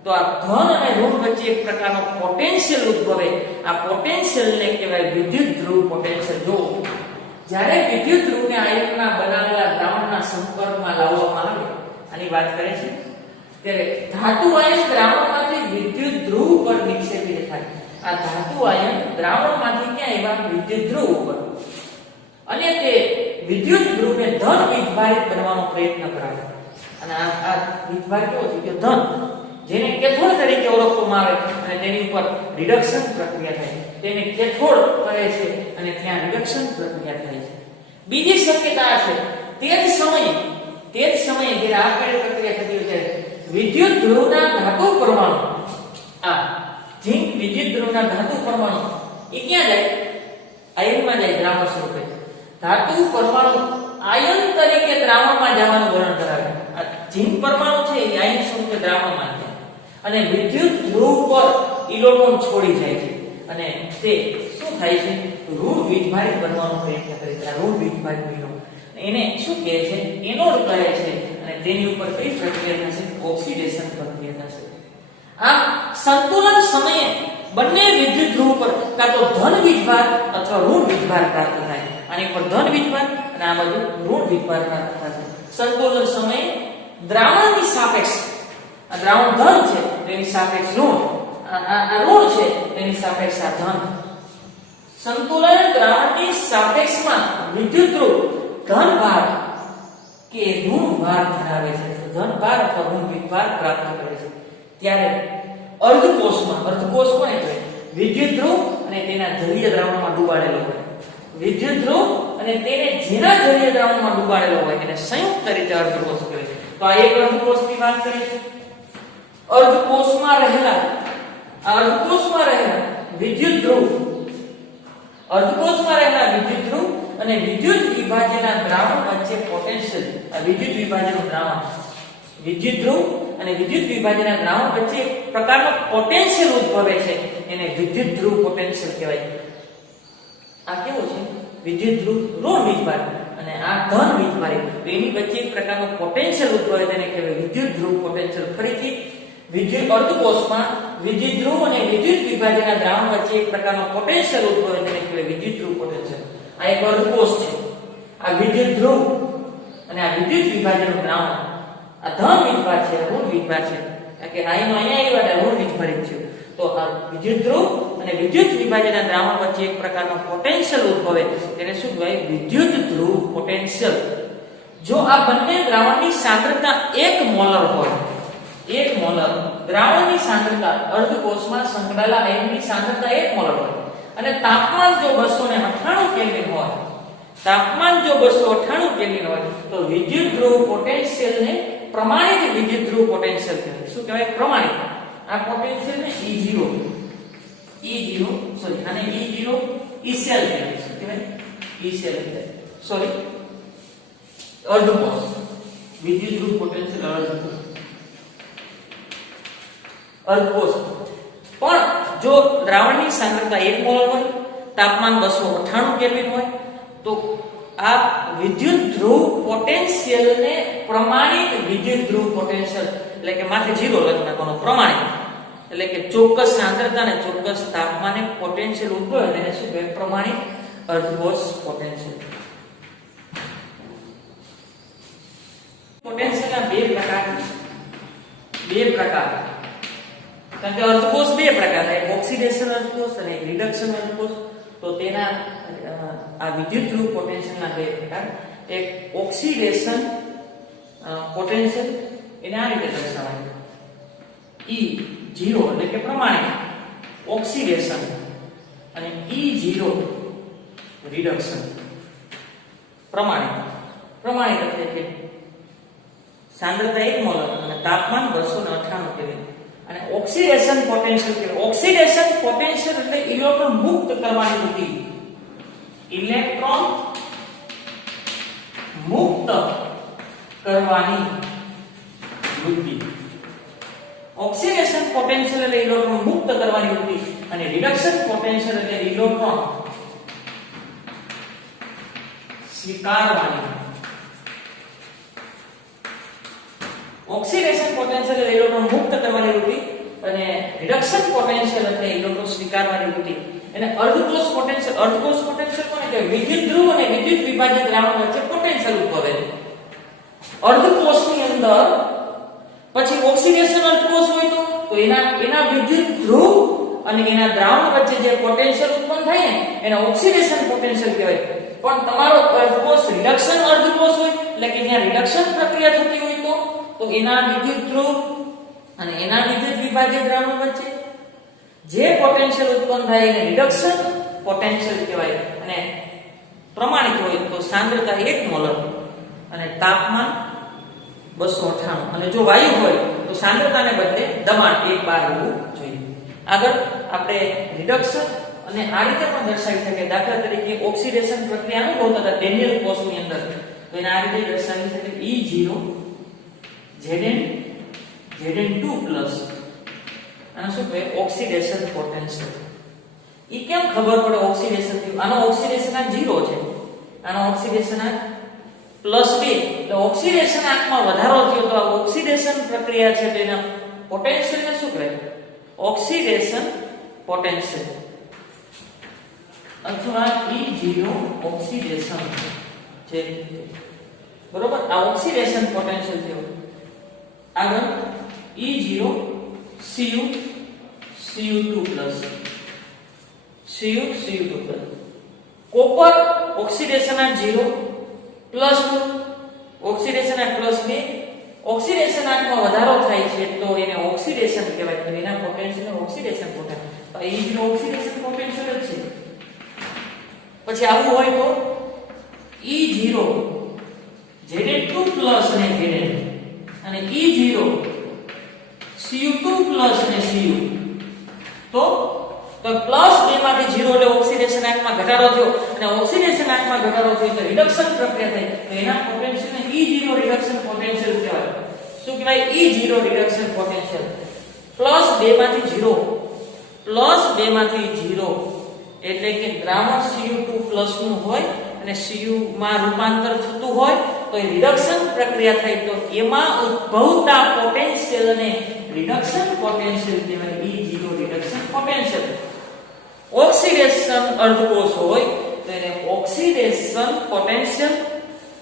તો આ ધન અને ઋણ વચ્ચે એક પ્રકારનો પોટેન્શિયલ ઉદ્ભવે. આ પોટેન્શિયલને કહેવાય વિદ્યુત ધ્રુવ પોટેન્શિયલ. જો જ્યારે વિદ્યુત ધ્રુવને આયનના બનાવેલા દ્રાવણના સંપર્કમાં લાવવામાં આવે, આની વાત કરે છે, ત્યારે ધાતુ આયન દ્રાવણમાંથી વિદ્યુત ધ્રુવ પર નિક્ષેપિત થાય. આ ધાતુ આયન દ્રાવણમાંથી ક્યાં આવ્યા? વિદ્યુત ધ્રુવ ઉપર. અને તે વિદ્યુત ધ્રુવને ધન વીજભારિત બનવાનો પ્રયત્ન કરાવે. અને આ વીજભાર કેવો છે? કે ધન, જેને કેથોડ તરીકે ઓળખવામાં આવે અને તેની ઉપર રિડક્શન પ્રક્રિયા થાય. તેને કેથોડ કહે છે અને ત્યાં રિડક્શન પ્રક્રિયા થાય છે. બીજી શક્યતા છે તે જ સમયે જ્યારે આ પ્રક્રિયા થતી હોય ત્યારે વિદ્યુત ધ્રુવના ધાતુ પરમાણુ, આ ઝિંક વિદ્યુત ધ્રુવના ધાતુ પરમાણુ એ ક્યાં જાય? આયનમાં જાય દ્રાવણ સ્વરૂપે. ધાતુ પરમાણુ આયન તરીકે દ્રાવણમાં જવાનું વલણ ધરાવે. આ ઝિંક પરમાણુ છે એ આયન સ્વરૂપે દ્રાવણમાં જાય અને વિદ્યુત ધ્રુવ પર ઇલેક્ટ્રોન છોડી જાય છે અને તે શું થાય છે? ઋણ વીજભારિત બનવાનો પ્રયત્ન કરે છે. આ ઋણ વીજભારિત બન્યો એને શું કહે છે? એનોડ કહે છે. અને તેની ઉપર કઈ પ્રક્રિયા થશે? ઓક્સિડેશન પ્રક્રિયા થશે. આ સંતુલન સમયે બંને વિદ્યુત ધ્રુવ પર કાં તો ધન વીજભાર અથવા ઋણ વીજભાર પ્રાપ્ત થાય. આની પર ધન વીજભાર અને આ બાજુ ઋણ વીજભાર પ્રાપ્ત થશે. સંતુલન સમયે દ્રાવણની સાપેક્ષ, આ દ્રાવણ ધન છે તેની સાપેક્ષ ઋણ, આ ઋણ છે તેની સાપેક્ષ આ ધન. સંતુલન દ્રાવણની સાપેક્ષમાં વિદ્યુત ધ્રુવ ધન ભાર કે ઋણ ભાર ધરાવે છે. ધન ભાર અથવા ઋણ વીજભાર પ્રાપ્ત કરે છે. ત્યારે અર્ધકોષમાં, અર્ધકોષ કોને કહેવાય? વિદ્યુત ધ્રુવ અને તેના જલીય દ્રાવણમાં ડૂબાડેલો હોય. વિદ્યુત ધ્રુવ અને તેને જેના જલીય દ્રાવણમાં ડૂબાડેલો હોય એને સંયુક્ત રીતે અર્ધકોષ કહેવાય છે. તો આ એક અર્ધકોષની વાત કરી છે. અર્ધકોષમાં રહેલા વિદ્યુત ધ્રુવ, અર્ધકોષમાં રહેલા વિદ્યુત ધ્રુવ અને વિદ્યુત વિભાજનના દ્રાવણ વચ્ચે પોટેન્શિયલ, આ વિદ્યુત વિભાજનનું દ્રાવણ, વિદ્યુત ધ્રુવ અને વિદ્યુત વિભાજનના દ્રાવણ વચ્ચે એક પ્રકારનો પોટેન્શિયલ ઉદ્ભવે છે, એને વિદ્યુત ધ્રુવ પોટેન્શિયલ કહેવાય. આ કેવું છે? વિદ્યુત ધ્રુવ ઋણ વીજભાર અને આ ધન વીજભાર, એની વચ્ચે એક પ્રકારનો પોટેન્શિયલ ઉદ્ભવે તેને કહેવાય વિદ્યુત ધ્રુવ પોટેન્શિયલ. ફરીથી વિદ્યુત અર્ધકોષમાં વિદ્યુત ધ્રુવ અને વિદ્યુત વિભાજનના દ્રાવણ વચ્ચે એક પ્રકારનો પોટેન્શિયલ ઉદ્ભવે તેને કહેવાય વિદ્યુત ધ્રુવ પોટેન્શિયલ. આ એક અર્ધકોષ છે, આ વિદ્યુત ધ્રુવ અને આ વિદ્યુત વિભાજનનું દ્રાવણ, આ ધન વીજભાર છે, ઋણ વીજભાર છે, કે આયનો અહીંયા આવ્યા ઋણ વીજભારિત છે. તો આ વિદ્યુત ધ્રુવ અને વિદ્યુત વિભાજનના દ્રાવણ વચ્ચે એક પ્રકારનો પોટેન્શિયલ ઉદ્ભવે તેને શું કહેવાય? વિદ્યુત ધ્રુવ પોટેન્શિયલ. જો આ બંને દ્રાવણની સાંદ્રતા 1 મોલર હોય, 1 મોલર દ્રાવણની સાંદ્રતા, અર્ધકોષમાં સંકળાયેલા આયનની સાંદ્રતા 1 મોલર હોય અને તાપમાન જો 298 કેલ્વિન હોય, તાપમાન જો 298 કેલ્વિન હોય તો વિદ્યુત ધ્રુવ પોટેન્શિયલને પ્રમાણિત વિદ્યુત ધ્રુવ પોટેન્શિયલ કહેવાય. શું કહેવાય? પ્રમાણિત. આ પોટેન્શિયલ ને E0 સોરી, આને E0 E-cell કહેવાય. શું કહેવાય? E-cell કહેવાય. સોરી, અર્ધકોષ વિદ્યુત ધ્રુવ પોટેન્શિયલ અર્ધકોષ. પણ જો દ્રાવણની સાંદ્રતા 1 મોલર હોય, તાપમાન 298 કેલ્વિન હોય તો આ વિદ્યુત ધ્રુવ પોટેન્શિયલને પ્રમાણિત વિદ્યુત ધ્રુવ પોટેન્શિયલ, એટલે કે માથે 0 લખી નાખવાનો, પ્રમાણિત એટલે કે ચોક્કસ સાંદ્રતા અને ચોક્કસ તાપમાને પોટેન્શિયલ ઉદ્ભવે તેને શું કહેવાય? પ્રમાણિત અર્ધકોષ પોટેન્શિયલ. પોટેન્શિયલના બે પ્રકાર, કારણ કે અર્ધકોષ 2 પ્રકારના, એક ઓક્સિડેશન અર્ધકોષ અને એક રિડક્શન અર્ધકોષ. તો તેના આ વિદ્યુત ધ્રુવ પોટેન્શિયલના 2 પ્રકાર. એક ઓક્સિડેશન પોટેન્શિયલ, એને આ રીતે દર્શાવાય E0 એટલે કે પ્રમાણિત ઓક્સિડેશન અને E0 રિડક્શન. પ્રમાણિત એટલે કે સાંદ્રતા 1 મોલર અને તાપમાન 298 કેલ્વિન. અને ઓક્સિડેશન પોટેન્શિયલ કે ઓક્સિડેશન પોટેન્શિયલ એટલે ઇલેક્ટ્રોન મુક્ત કરવાની વૃત્તિ, ઇલેક્ટ્રોન મુક્ત કરવાની વૃત્તિ. ઓક્સિડેશન પોટેન્શિયલ એટલે ઇલેક્ટ્રોન મુક્ત કરવાની વૃત્તિ અને રિડક્શન પોટેન્શિયલ એટલે ઇલેક્ટ્રોન સ્વીકારવાની. ઓક્સિડેશન પોટેન્શિયલ એટલે ઇલેક્ટ્રોન મુક્ત કરવાની વૃત્તિ અને રિડક્શન પોટેન્શિયલ એટલે ઇલેક્ટ્રોન સ્વીકારવાની વૃત્તિ. અને અર્ધકોષ પોટેન્શિયલ કોને કહેવાય? વિદ્યુત ધ્રુવ અને વિદ્યુત વિભાજન દ્રાવણ વચ્ચે પોટેન્શિયલ ઉદ્ભવે અર્ધકોષની અંદર. પછી ઓક્સિડેશન અર્ધકોષ હોય તો એના વિદ્યુત ધ્રુવ અને એના દ્રાવણ વચ્ચે જે પોટેન્શિયલ ઉત્પન્ન થાય ને એને ઓક્સિડેશન પોટેન્શિયલ કહેવાય. પણ તમારો અર્ધકોષ રિડક્શન અર્ધકોષ હોય એટલે કે જ્યાં રિડક્શન પ્રક્રિયા થતી હોય તો એના વિદ્યુત ધ્રુવ અને એના વિદ્યુત વિભાજ્ય દ્રાવણ વચ્ચે જે પોટેન્શિયલ ઉત્પન્ન થાય એને રિડક્શન પોટેન્શિયલ કહેવાય. અને પ્રમાણિત હોય તો સાંદ્રતા 1 મોલર અને તાપમાન 298. અને જો વાયુ હોય તો સાંદ્રતાને બદલે દબાણ 1 બાર હોવું જોઈએ. આગળ આપણે રિડક્શન અને આ રીતે પણ દર્શાવી શકીએ. દાખલા તરીકે ઓક્સિડેશન પ્રક્રિયા અનુભવતા હતા ડેનિયલ કોષની અંદર, તો એને આ રીતે દર્શાવી શકીએ E0 Zn2 પ્લસ. આને શું કહેવાય? Oxidation potential. ઈ કેમ ખબર પડે ઓક્સિડેશન થયું? આનો ઓક્સિડેશન આ 0 છે, આનો ઓક્સિડેશન આ +2. એટલે ઓક્સિડેશન આંકમાં વધારો થયો તો આ ઓક્સિડેશન પ્રક્રિયા છે તો એના પોટેન્શિયલને શું કહેવાય? ઓક્સિડેશન પોટેન્શિયલ અથવા E0 ઓક્સિડેશન છે. બરોબર, આ ઓક્સિડેશન પોટેન્શિયલ થયો. આગળ E0 Cu2 plus. Copper oxidation આ 0 +2, ઓક્સિડેશન આ +2. ઓક્સિડેશન આંકમાં વધારો થાય છે તો એને ઓક્સિડેશન કહેવાય. તો એના પોટેન્શિયલ ઓક્સિડેશન પોટેન્શિયલ. તો E0 ઓક્સિડેશન પોટેન્શિયલ જ છે. પછી આવું હોય તો E0 Zn2 પ્લસ અને Zn અને E0 Cu2 પ્લસ અને Cu. તો +2 માંથી 0 એટલે ઓક્સિડેશન આંકમાં ઘટાડો થયો અને ઓક્સિડેશન આંકમાં ઘટાડો થાય તો રિડક્શન પ્રક્રિયા થાય તો એના પોટેન્શિયલને E0 રિડક્શન પોટેન્શિયલ કહેવાય. શું કહેવાય? E0 reduction potential. +2 માંથી 0 +2 માંથી 0 એટલે કે દ્રાવણ Cu2+ નું હોય અને Cu માં રૂપાંતર થતું હોય તો એ રિડક્શન પ્રક્રિયા થાય તો એમાં ઉદ્ભવતા પોટેન્શિયલને રિડક્શન પોટેન્શિયલ કહેવાય. E0 reduction potential. ઓક્સિડેશન અર્ધકોષ હોય તો એને ઓક્સિડેશન પોટેન્શિયલ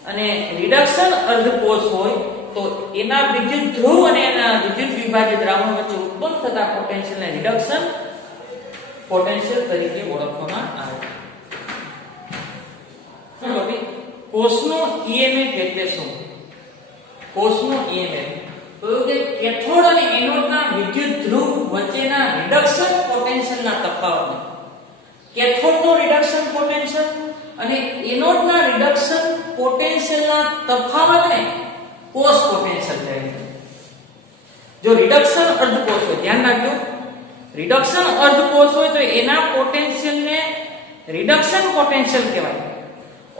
અને રિડક્શન અર્ધકોષ હોય તો એના વિદ્યુત ધ્રુવ અને એના વિદ્યુત વિભાજ્ય દ્રાવણ વચ્ચે ઉત્પન્ન થતા પોટેન્શિયલને રિડક્શન પોટેન્શિયલ તરીકે ઓળખવામાં આવે છે. ચલો ભાઈ, કોષનો EMF એટલે શું? કોષનો EMF તો કે કેથોડ અને એનોડના વિદ્યુત ધ્રુવ વચ્ચેના રિડક્શન પોટેન્શિયલના તફાવતને કેથોડનો રિડક્શન પોટેન્શિયલ અને એનોડના રિડક્શન પોટેન્શિયલના તફાવતને કોષ પોટેન્શિયલ કહે છે. જો રિડક્શન અર્ધકોષ હોય, ધ્યાન રાખજો, રિડક્શન અર્ધકોષ હોય તો એના પોટેન્શિયલને રિડક્શન પોટેન્શિયલ કહેવાય.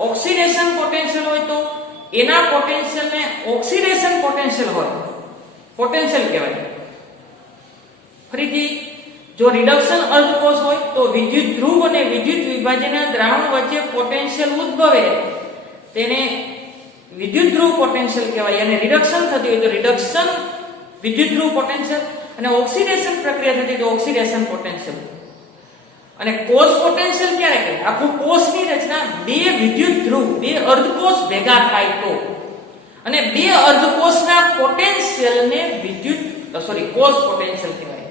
ઓક્સિડેશન પોટેન્શિયલ હોય તો એના પોટેન્શિયલને ઓક્સિડેશન પોટેન્શિયલ હોય પોટેન્શિયલ કહેવાય. ફરીથી, જો રિડક્શન અર્ધકોષ હોય તો વિદ્યુત ધ્રુવ અને વિદ્યુત વિભાજનના દ્રાવણ વચ્ચે પોટેન્શિયલ ઉદ્ભવે તેને વિદ્યુત ધ્રુવ પોટેન્શિયલ કહેવાય. અને રિડક્શન થતી હોય તો રિડક્શન વિદ્યુત ધ્રુવ પોટેન્શિયલ અને ઓક્સિડેશન પ્રક્રિયા થતી તો ઓક્સિડેશન પોટેન્શિયલ. અને કોષ પોટેન્શિયલ ક્યારે કહે? આખું કોષની રચના બે વિદ્યુત ધ્રુવ, બે અર્ધકોષ ભેગા થાય તો અને બે અર્ધકોષના પોટેન્શિયલને કોષ પોટેન્શિયલ કહેવાય.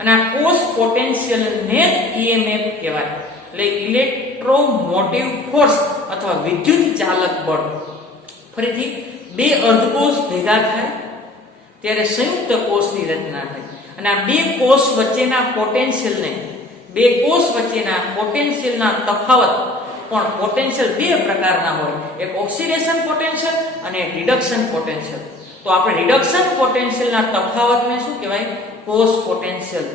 અને આ કોષ પોટેન્શિયલને EMF કહેવાય. એટલે ઇલેક્ટ્રોમોટિવ ફોર્સ અથવા વિદ્યુત ચાલક બળ. ફરીથી, બે અર્ધકોષ ભેગા થાય ત્યારે સંયુક્ત કોષની રચના થાય અને આ બે કોષ વચ્ચેના પોટેન્શિયલના તફાવત પણ પોટેન્શિયલ બે પ્રકારના હોય. એક ઓક્સિડેશન પોટેન્શિયલ અને રિડક્શન પોટેન્શિયલ. તો આપણે રિડક્શન પોટેન્શિયલના તફાવતને શું કહેવાય? કોષ પોટેન્શિયલ.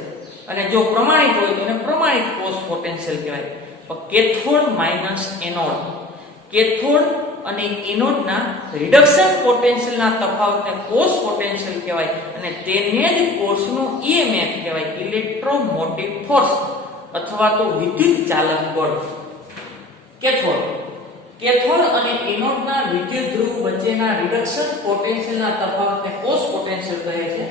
અને જો પ્રમાણિત હોય તો એને પ્રમાણિત કોષ પોટેન્શિયલ કહેવાય. કેથોડ માઇનસ એનોડ, કેથોડ અને એનોડના રિડક્શન પોટેન્શિયલના તફાવતને કોષ પોટેન્શિયલ કહેવાય અને તેને જ કોષનું EMF કહેવાય, ઇલેક્ટ્રોમોટિવ ફોર્સ અથવા તો વિદ્યુત ચાલક બળ. કેથોડ અને એનોડના વિદ્યુત ધ્રુવ વચ્ચેના રિડક્શન પોટેન્શિયલના તફાવતને કોષ પોટેન્શિયલ કહે છે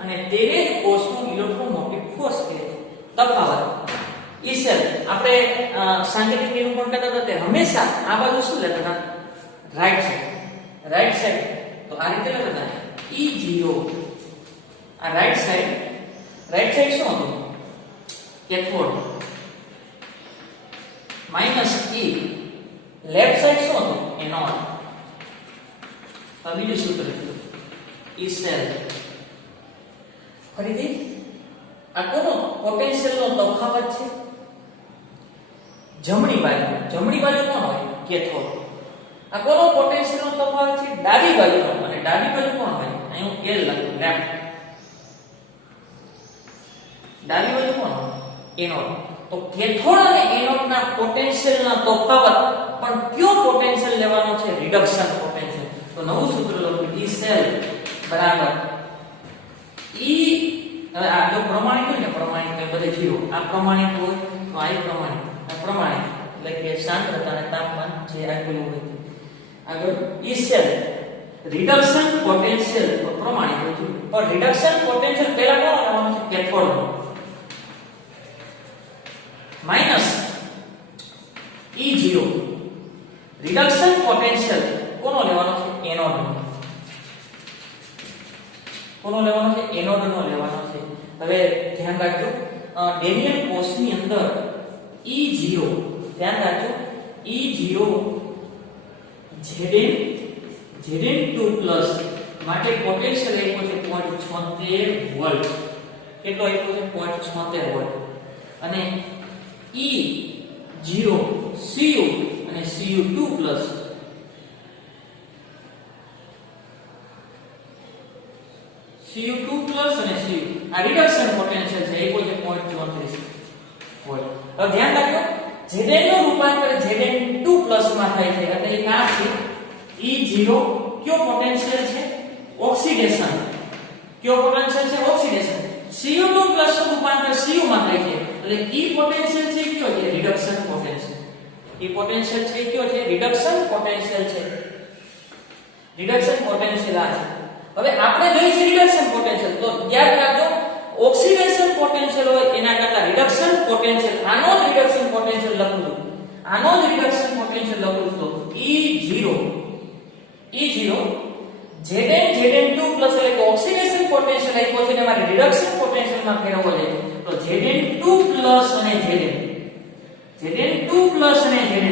અને તેને જ કોષનું ઇલેક્ટ્રોમોટિવ ફોર્સ કહે છે. તફાવત ઈ સેલ આપણે સાંકેતિક નિરૂપણ કરતા હતા તે હંમેશા આ બાજુ શું લેતા? Right side. તો આ રીતે લેતા E0. આ રાઈટ સાઈડ શું હતું? Cathode. Minus E left side શું હતું? એનોડ. આ બીજું સૂત્ર છે E સેલ. ફરીથી, આ કોનો પોટેન્શિયલનો તફાવત છે? જમણી બાજુ કોણ હોય? કેથોડ. આ કોનો પોટેન્શિયલનો તફાવત છે? ડાબી બાજુનો. અને ડાબી બાજુ કોણ હોય? અહીં હું L લખું, લેફ્ટ. ડાબી બાજુ કોણ હોય? એનોડ. તો કેથોડ અને એનોડના પોટેન્શિયલના તફાવત પણ કયો પોટેન્શિયલ લેવાનો છે? Reduction potential. તો નવું સૂત્ર લખું E સેલ બરાબર E. હવે આ જો પ્રમાણિત હોય ને, પ્રમાણિત એટલે બધે 0. આ પ્રમાણિત હોય તો આ પ્રમાણિત. આ પ્રમાણિત એટલે કે સાંદ્રતા અને તાપમાન જે આપેલું હોય. આગળ E સેલ રિડક્શન પોટેન્શિયલ તો પ્રમાણિત હોય છે. પણ રિડક્શન પોટેન્શિયલ પહેલા કોણ લેવાનું છે? Cathode. Minus E0 reduction potential કોનો લેવાનો છે? એનોડ. કોનો લેવાનો છે? એનોડ નો લેવાનો છે. હવે ધ્યાન રાખજો, ડેનિયલ કોષની અંદર E0 ધ્યાન રાખજો, E0 Zn2+ માટે પોટેન્શિયલ આપ્યો છે 0.76 વોલ્ટ. કેટલો આપ્યો છે? 0.76 વોલ્ટ. અને E0 Cu અને Cu2+ અને Cu આ રિડક્શન પોટેન્શિયલ છે 1.34 વોલ્ટ. હવે ધ્યાન રાખજો, Zn નું રૂપાંતર Zn2+ માં થાય છે એટલે એ આ છે E0 કયો પોટેન્શિયલ છે ઓક્સિડેશન કયો પોટેન્શિયલ છે ઓક્સિડેશન Cu2+ નું રૂપાંતર Cu માં થાય છે એટલે E પોટેન્શિયલ છે કયો છે રિડક્શન પોટેન્શિયલ E પોટેન્શિયલ છે કયો છે રિડક્શન પોટેન્શિયલ છે રિડક્શન પોટેન્શિયલ આ છે હવે આપણે જોઈએ છે રિડક્શન પોટેન્શિયલ તો યાદ રાખજો ઓક્સિડેશન પોટેન્શિયલ હોય એના કરતા રિડક્શન પોટેન્શિયલ આનો રિડક્શન પોટેન્શિયલ લખું આનો રિડક્શન પોટેન્શિયલ લખું તો E0 Zn2+ એટલે કે ઓક્સિડેશન પોટેન્શિયલ આપ્યો છે ને મારે રિડક્શન પોટેન્શિયલ માં ફેરવવો છે તો Zn2+ અને Zn2+ અને Zn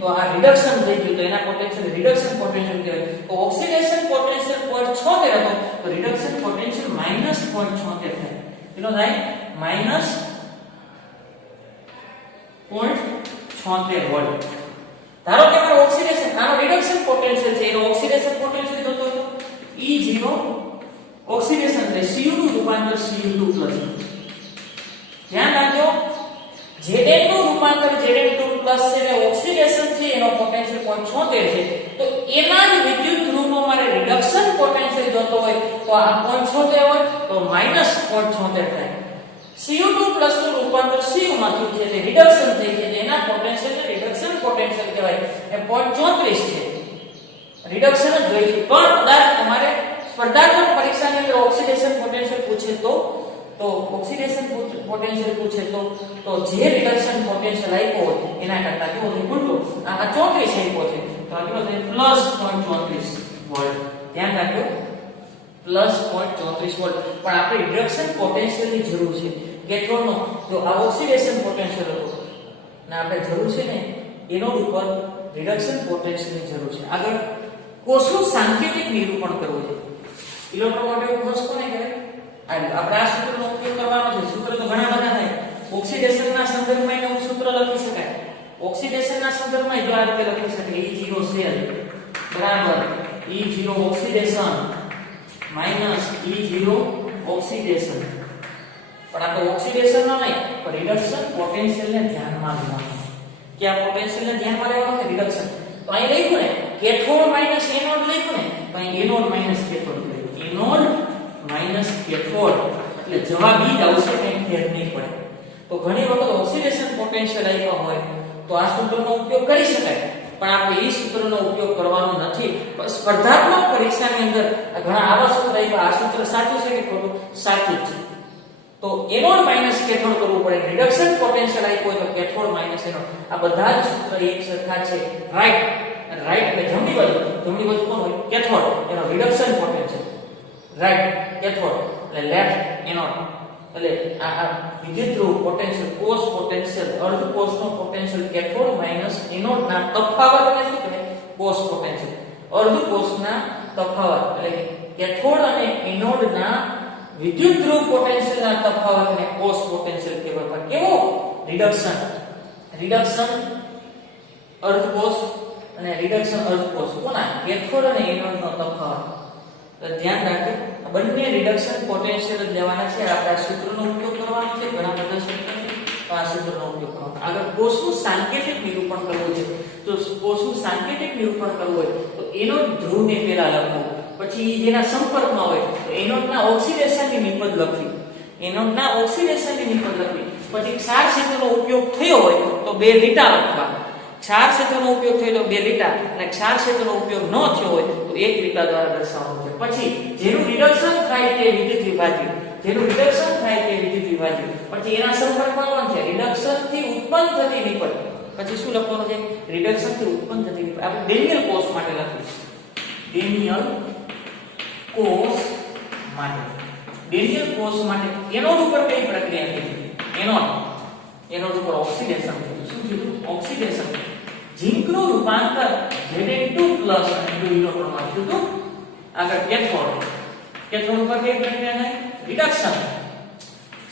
તો આ રિડક્શન થઈ ગયું તો એના પોટેન્શિયલ રિડક્શન પોટેન્શિયલ કહેવાય તો ઓક્સિડેશન પોટેન્શિયલ 0.76 હતો તો રિડક્શન પોટેન્શિયલ -0.76 થાય કેટલો થાય -0.76 વોલ્ટ ધારો કે મારો ઓક્સિડેશન આનો રિડક્શન પોટેન્શિયલ છે એનો ઓક્સિડેશન પોટેન્શિયલ જોતો હતો E0 ઓક્સિડેશન એટલે Cu નું રૂપાંતર Cu2+ ધ્યાન રાખજો Zn નું રૂપાંતર Zn2+ છે અને ઓક્સિડેશન છે એનો પોટેન્શિયલ 0.76 છે તો એના જ વિદ્યુત ધ્રુવનો મારે રિડક્શન પોટેન્શિયલ જોતો હોય તો આ 0.76 હોય તો -0.76 થાય Cu2+ નું રૂપાંતર Cu માં થયું છે એટલે રિડક્શન થઈ છે એના પોટેન્શિયલ રિડક્શન પોટેન્શિયલ કહેવાય એ 0.34 છે રિડક્શન જ જોઈએ છે પણ કદાચ તમારે સ્પર્ધાત્મક પરીક્ષાની અંદર ઓક્સિડેશન પોટેન્શિયલ પૂછે તો ઓક્સિડેશન પોટેન્શિયલ પૂછે તો જે રિડક્શન પોટેન્શિયલ આપ્યો હોય એના કરતા કેવો છે ઉલટું આ 34 આપ્યો છે તો આ કેટલો છે +0.34 વોલ્ટ ધ્યાન રાખજો +0.34 વોલ્ટ પણ આપણે રિડક્શન પોટેન્શિયલની જરૂર છે કેથોડનો જો આ ઓક્સિડેશન પોટેન્શિયલ હતો ને આપણે જરૂર છે ને એનો ઉપર રિડક્શન પોટેન્શિયલની જરૂર છે આગળ કોષનું સાંકેતિક નિરૂપણ કરવું છે ઇલેક્ટ્રોમોટિવ કોષ કોને કહેવાય આપણે આ સૂત્રનો ઉપયોગ કરવાનો છે સૂત્ર તો ઘણા બધા થાય ઓક્સિડેશનના સંદર્ભમાં એનું સૂત્ર લખી શકાય ઓક્સિડેશનના સંદર્ભમાં જો આ રીતે લખી શકાય E0 સેલ બરાબર E0 ઓક્સિડેશન E0 ઓક્સિડેશન પણ આ તો ઓક્સિડેશન નો નહીં પણ રિડક્શન પોટેન્શિયલને ધ્યાનમાં લેવાનું કે આ પોટેન્શિયલને ધ્યાનમાં લેવાનું છે રિડક્શન તો અહીં લખ્યું ને કેથોડ માઈનસ એનોડ લખ્યું ને તો અહીં એનોડ માઈનસ કેથોડ લખ્યું એનોડ માઈનસ કેથોડ એટલે જવાબ ઈ જ આવશે કંઈ ફેર નહીં પડે તો ઘણી વખત ઓક્સિડેશન પોટેન્શિયલ આપ્યા હોય તો આ સૂત્રનો ઉપયોગ કરી શકાય પણ આપણે એ સૂત્રનો ઉપયોગ કરવાનો નથી સ્પર્ધાત્મક પરીક્ષાની અંદર ઘણા આવા સૂત્ર આપ્યા આ સૂત્ર સાચું છે કે ખોટું સાચું છે તો એનોડ માઈનસ કેથોડ કરવું પડે રિડક્શન પોટેન્શિયલ આપ્યો હોય તો કેથોડ માઈનસ એનોડ આ બધા જ સૂત્ર એક સરખા છે રાઈટ એટલે જમણી બાજુ કોણ હોય કેથોડ એનો રિડક્શન પોટેન્શિયલ રાઈટ કેથોડ એટલે લેફ્ટ એનોડ એટલે આ વિદ્યુત ધ્રુવ પોટેન્શિયલ કોષ પોટેન્શિયલ અર્ધ કોષનો પોટેન્શિયલ કેથોડ માઈનસ એનોડ ના તફાવતને શું કહેવાય કોષ પોટેન્શિયલ અર્ધ કોષના તફાવત એટલે કેથોડ અને એનોડ ના વિદ્યુત ધ્રુવ પોટેન્શિયલ ના તફાવતને કોષ પોટેન્શિયલ કહેવાય કેવો રિડક્શન અર્ધ કોષ અને રિડક્શન અર્ધ કોષ કોના કેથોડ અને એનોડ નો તફાવત તો ધ્યાન રાખજો બંને રિડક્શન પોટેન્શિયલ જ લેવાના છે આપણે આ સૂત્રનો ઉપયોગ કરવાનો છે ઘણા બધા સૂત્રો છે તો આ સૂત્રનો ઉપયોગ કરવાનો આગળ કોષનું સાંકેતિક નિરૂપણ કરવું છે તો કોષનું સાંકેતિક નિરૂપણ કરવું હોય તો એનો ધ્રુવને પહેલા લખવું પછી જેના સંપર્કમાં હોય તો એનોડના ઓક્સિડેશનની નિપજ લખવી પછી ક્ષાર ક્ષેત્રનો ઉપયોગ થયો હોય તો બે લીટા લખવા ક્ષાર ક્ષેત્રનો ઉપયોગ થયો તો બે લીટા અને ક્ષાર ક્ષેત્રનો ઉપયોગ ન થયો હોય તો એક લીટા દ્વારા દર્શાવવાનું છે પછી જેનું રિડક્શન થાય તે વિદ્યુત વિભાજ્ય પછી એના સંપર્કમાં કોણ છે રિડક્શન થી ઉત્પન્ન થતી નિપજ પછી શું લખવાનું છે રિડક્શન થી ઉત્પન્ન થતી નિપજ આપણે ડેનિયલ કોષ માટે લખીશું ડેનિયલ કોષ માટે એનોડ ઉપર કઈ પ્રક્રિયા થઈ એનોડ ઉપર ઓક્સિડેશન શું થયું ઓક્સિડેશન ઝિંકનું રૂપાંતર Zn2+ અને ઇલેક્ટ્રોનમાં થયું હતું આગળ કેથોડ ઉપર કઈ પ્રક્રિયા થાય રિડક્શન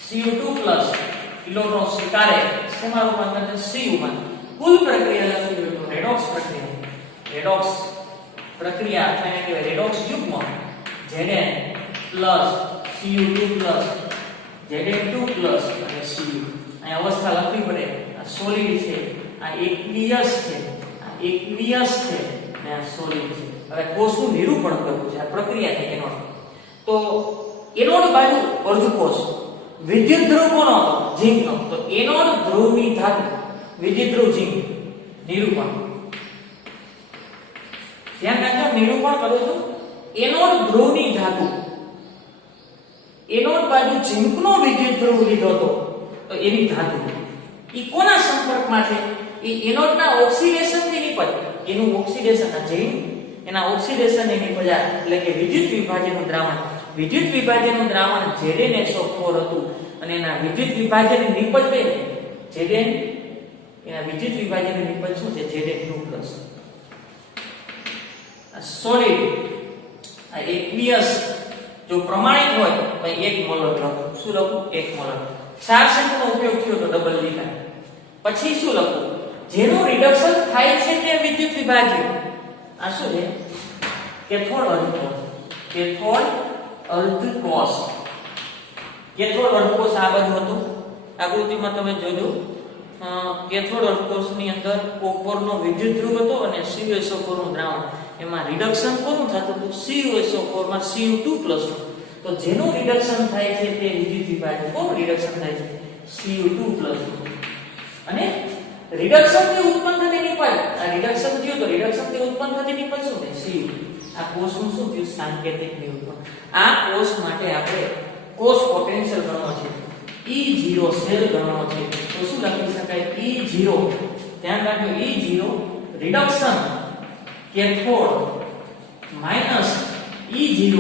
Cu2+ ઇલેક્ટ્રોન સ્વીકારે શેમાં રૂપાંતર થાય Cu માં કુલ પ્રક્રિયા લખી તો રેડોક્સ પ્રક્રિયા અથવા કહેવાય રેડોક્સ યુગ્મ Zn plus Cu2 plus Zn2 plus અને Cu અહીં અવસ્થા લખવી પડે આ સોલિડ છે આ aqueous છે, આ aqueous છે અને આ solid છે. હવે કોષનું નિરૂપણ કરવું છે, આ પ્રક્રિયા છે એનો. તો એનોડ બાજુ અર્ધકોષ, વિદ્યુત ધ્રુવ કોનો હતો? ઝીંકનો. તો એનોડ ધ્રુવની ધાતુ વિદ્યુત ધ્રુવ ઝીંક. નિરૂપણ ધ્યાન રાખજો, નિરૂપણ કરું છું. એનોડ ધ્રુવની ધાતુ, એનોડ બાજુ ઝીંકનો વિદ્યુત ધ્રુવ લીધો હતો, તો એની ધાતુ ઈ કોના સંપર્કમાં છે? ઈ એનોડના ઓક્સિડેશન થી નિપજ, એનું ઓક્સિડેશન આ ઝીંક એના ઓક્સિડેશન ની નિપજ એટલે કે વિદ્યુત વિભાજનનું દ્રાવણ. વિદ્યુત વિભાજનનું દ્રાવણ ZnSO4 હતું અને એના વિદ્યુત વિભાજનની નિપજ કઈ Zn, એના વિદ્યુત વિભાજનની નિપજ શું છે? Zn2+. આ સોલિડ, આ aqueous જો પ્રમાણિત હોય તો 1 મોલર લખું. શું લખું? 1 મોલર. ક્ષાર સંયુક્તનો ઉપયોગ થયો તો ડબલ લીધા. પછી શું લખું? જેનું રિડક્શન થાય છે તે વિદ્યુત વિભાજન. આ શું છે? કેથોડ અર્ધકોષ. કેથોડ અર્ધકોષ. કેથોડ અર્ધકોષ આ બાજુ હતું. આકૃતિમાં તમે જોજો, કેથોડ અર્ધકોષની અંદર કોપરનો વિદ્યુત ધ્રુવ હતો અને CuSO4 નું દ્રાવણ. એમાં રિડક્શન કોનું થતું હતું? CuSO4 માં Cu2+ તો જેનું રિડક્શન થાય છે તે વિદ્યુત વિભાજન. કોનું રિડક્શન થાય છે? Cu2+. અને રિડક્શન થી ઉત્પન્ન થતી નિપજ, આ રિડક્શન થયું તો રિડક્શન થી ઉત્પન્ન થતી નિપજ શું છે? Cu. આ કોષનું શું થયું? સાંકેતિક નિરૂપણ. આ કોષ માટે આપણે કોષ પોટેન્શિયલ ગણવો છે, E0 સેલ ગણવો છે. તો શું લખી શકાય? E0, ધ્યાન રાખજો, E0 reduction cathode minus E0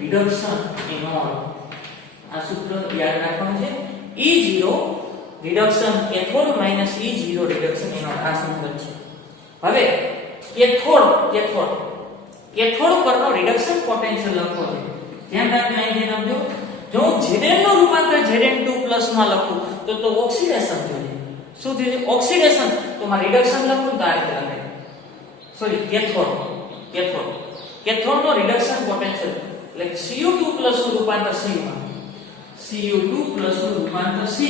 reduction anode. આ સૂત્ર યાદ રાખવાનું છે. E0 reduction cathode minus E0 reduction anode. આ સૂત્ર છે. હવે કેથોડ પરનો રિડક્શન પોટેન્શિયલ લખવો છે. ધ્યાન રાખજો, અહીં ધ્યાન આપજો. જો હું Zn નું રૂપાંતર Zn2+ માં લખું તો ઓક્સિડેશન જોઈએ. શું થયું? ઓક્સિડેશન. તો માં રિડક્શન લખું તો આ રીતે લખાય. સોરી, કેથોડ નો રિડક્શન પોટેન્શિયલ એટલે Cu2+ નું રૂપાંતર Cu માં, Cu2+ નું રૂપાંતર Cu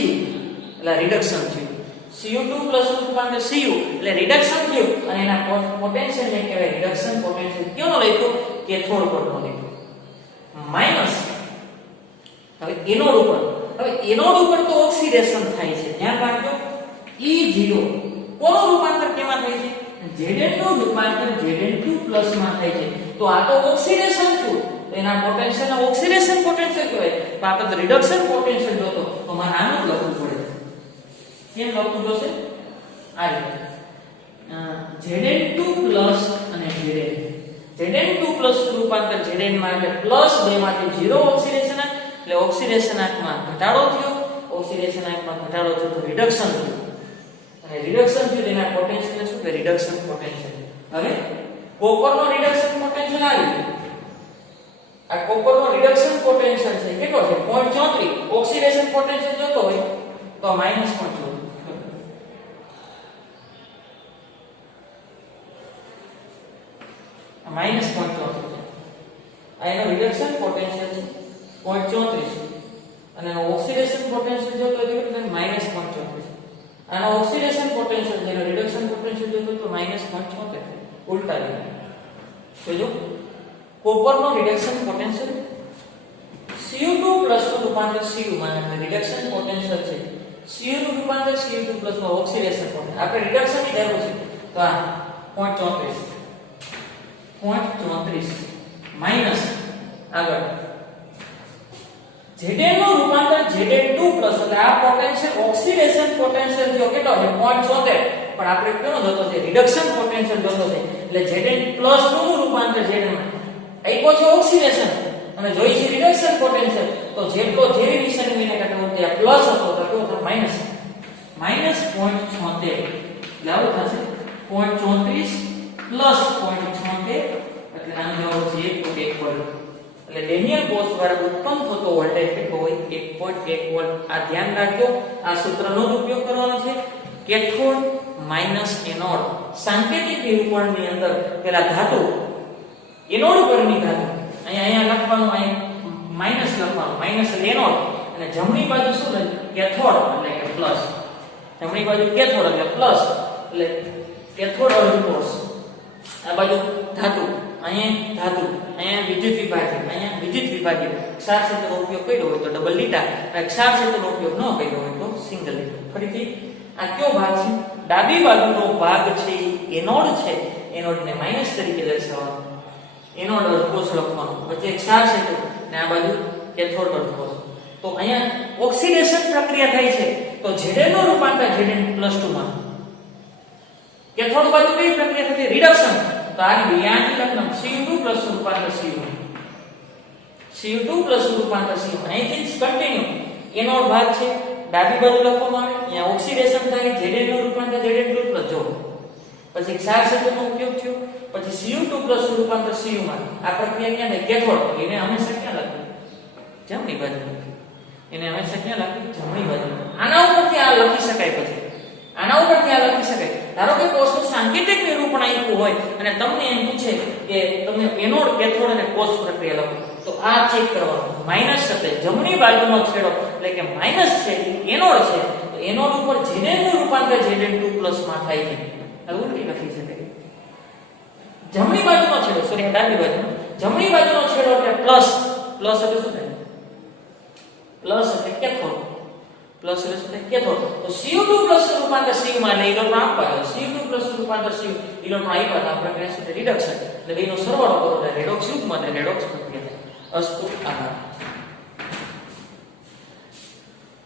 એટલે રિડક્શન થયું. Cu2+ નું રૂપાંતર Cu એટલે રિડક્શન થયું અને એના પોટેન્શિયલ ને કહેવાય રિડક્શન પોટેન્શિયલ. કેનો લખ્યો? કેથોડ પરનો લખ્યો. માઈનસ હવે એનોડ ઉપર. હવે એનોડ ઉપર તો ઓક્સિડેશન થાય છે. ધ્યાન રાખજો, E0 કોનું રૂપાંતર કેમાં થાય છે? Zn નું રૂપાંતર Zn2+ માં થાય છે. તો આ તો ઓક્સિડેશન થયું, તો એના પોટેન્શિયલ ના ઓક્સિડેશન પોટેન્શિયલ કહેવાય. તો આપણે રિડક્શન પોટેન્શિયલ જોતો તો મારે આનું લખવું પડે. કેમ લખવું જોશે? આ રીતે Zn2+ અને Zn2+ રૂપાંતર Zn માં એટલે +2 માંથી 0 ઓક્સિડેશન એટલે ઓક્સિડેશન આંકમાં ઘટાડો થયો. ઓક્સિડેશન આંકમાં ઘટાડો થયો તો રિડક્શન થયું. અને રિડક્શન થયું તેના પોટેન્શિયલ શું કે? Reduction potential. હવે કોપરનો રિડક્શન પોટેન્શિયલ આવી. આ કોપરનો રિડક્શન પોટેન્શિયલ છે કેટલો છે? 0.34. ઓક્સિડેશન પોટેન્શિયલ જોતો હોય તો -0.34. -0.34 છે. આ એનો રિડક્શન પોટેન્શિયલ છે 0.34 અને ઓક્સિડેશન પોટેન્શિયલ જોતો હોય તો -0.34. આનો ઓક્સિડેશન પોટેન્શિયલ જેનો રિડક્શન પોટેન્શિયલ જોતો તો -0.34. ઉલટા રીતે જોજો, કોપરનો રિડક્શન પોટેન્શિયલ Cu2+ નું રૂપાંતર Cu માં એટલે રિડક્શન પોટેન્શિયલ છે. Cu નું રૂપાંતર Cu2+ માં ઓક્સિડેશન પોટેન્શિયલ. આપણે રિડક્શન ની જરૂર છે તો આ 0.34 માઈનસ આગળ Zn નું રૂપાંતર Zn2+ એટલે આ પોટેન્શિયલ ઓક્સિડેશન પોટેન્શિયલ જો કેટલો છે? 0.74. પણ આપણે કેનો જોતો છે? રિડક્શન પોટેન્શિયલ જોતો છે. એટલે Zn+ નું રૂપાંતર Zn માં આઈકો છે ઓક્સિડેશન અને જોઈ છે રિડક્શન પોટેન્શિયલ. તો જેટલો જેવી નિશાની મેને કાઢો ત્યાં પ્લસ હતો તો કેવો થાય? માઈનસ. -0.76 એટલે આવું થશે 0.34 પ્લસ 0.76 એટલે આનો જવાબ છે 1.1 વોલ્ટ. એટલે લેનિયર કોષ દ્વારા ઉત્પન્ન થતો વોલ્ટેજ કેટલો હોય? 1.1 વોલ્ટ. આ ધ્યાન રાખજો, આ સૂત્રનો ઉપયોગ કરવાનો છે. કેથોડ માઈનસ એનોડ સાંકેતિક નિરૂપણની અંદર પેલા ધાતુ એનોડ પરની ધાતુ અહીંયા લખવાનું, અહીંયા માઈનસ લખવાનું, માઈનસ એટલે એનોડ અને જમણી બાજુ શું લખે? કેથોડ એટલે કે પ્લસ. જમણી બાજુ કેથોડ એટલે પ્લસ એટલે કેથોડ અર્ધકોષ, આ બાજુ ધાતુ, અહીંયા ધાતુ, અહીંયા વિદ્યુત વિભાજક, અહીંયા વિદ્યુત વિભાજક. ક્ષાર ક્ષેત્રનો ઉપયોગ કર્યો હોય તો ડબલ લીટા, અને ક્ષાર ક્ષેત્રનો ઉપયોગ ન કર્યો હોય તો સિંગલ લીટા. ફરીથી આ કયો ભાગ છે? ડાબી બાજુનો ભાગ છે એનોડ છે, એનોડને માઈનસ તરીકે દર્શાવવાનો, એનોડ અર્ધકોષ લખવાનો, પછી ક્ષાર ક્ષેત્ર ને આ બાજુ કેથોડ અર્ધકોષ. તો અહીંયા ઓક્સિડેશન પ્રક્રિયા થાય છે તો Zn નું રૂપાંતર Zn+2 માં. કેથોડ બાજુ કઈ પ્રક્રિયા થતી? રિડક્શન. તો આ યાની લખવાનું Cu2+ રૂપાંતર Cu, Cu2+ રૂપાંતર Cu. અહીંથી જ કન્ટિન્યુ એનોડ ભાગ છે, ડાબી બાજુ લખવામાં આવે, અહીંયા ઓક્સિડેશન થાય, Zn નું રૂપાંતર Zn2+ જો. પછી ક્ષાર ક્ષેત્રનો ઉપયોગ થયો, પછી Cu2+ રૂપાંતર Cu માં. આ પ્રક્રિયા ક્યાં થાય? કેથોડ. એને હંમેશા ક્યાં લખવું? જમણી બાજુ. એને હંમેશા ક્યાં લખવું? જમણી બાજુ. આના ઉપરથી આ લખી શકાય, પછી આના ઉપરથી આ લખી શકાય. ધારો કે કોષનું સાંકેતિક નિરૂપણ આપ્યું હોય અને તમને એમ પૂછે કે તમે એનોડ, કેથોડ અને કોષ પ્રક્રિયા લખો, તો આ ચેક કરવાનું. માઈનસ સાથે જમણી બાજુનો છેડો એટલે કે માઈનસ છે એનોડ છે, તો એનોડ ઉપર Zn નું રૂપાંતર Zn2+ માં થાય છે. આ ઉલટી લખી શકાય. જમણી બાજુનો છેડો, સોરી ડાબી બાજુનો, જમણી બાજુનો છેડો એટલે પ્લસ. પ્લસ એટલે શું થાય? પ્લસ એટલે કેથોડ. પ્લસ એટલે શું થાય? કેથોડ. તો Cu2+ રૂપાંતર Cu માં એટલે ઇલેક્ટ્રોન આપવા આવે. Cu2+ રૂપાંતર Cu ઇલેક્ટ્રોન આપ્યા તો આપણે કહે છે રિડક્શન. એટલે બેનો સરવાળો કરો એટલે રેડોક્સ યુગ્મ, એટલે રેડોક્સ પ્રક્રિયા થાય. અસ્તુ આભાર.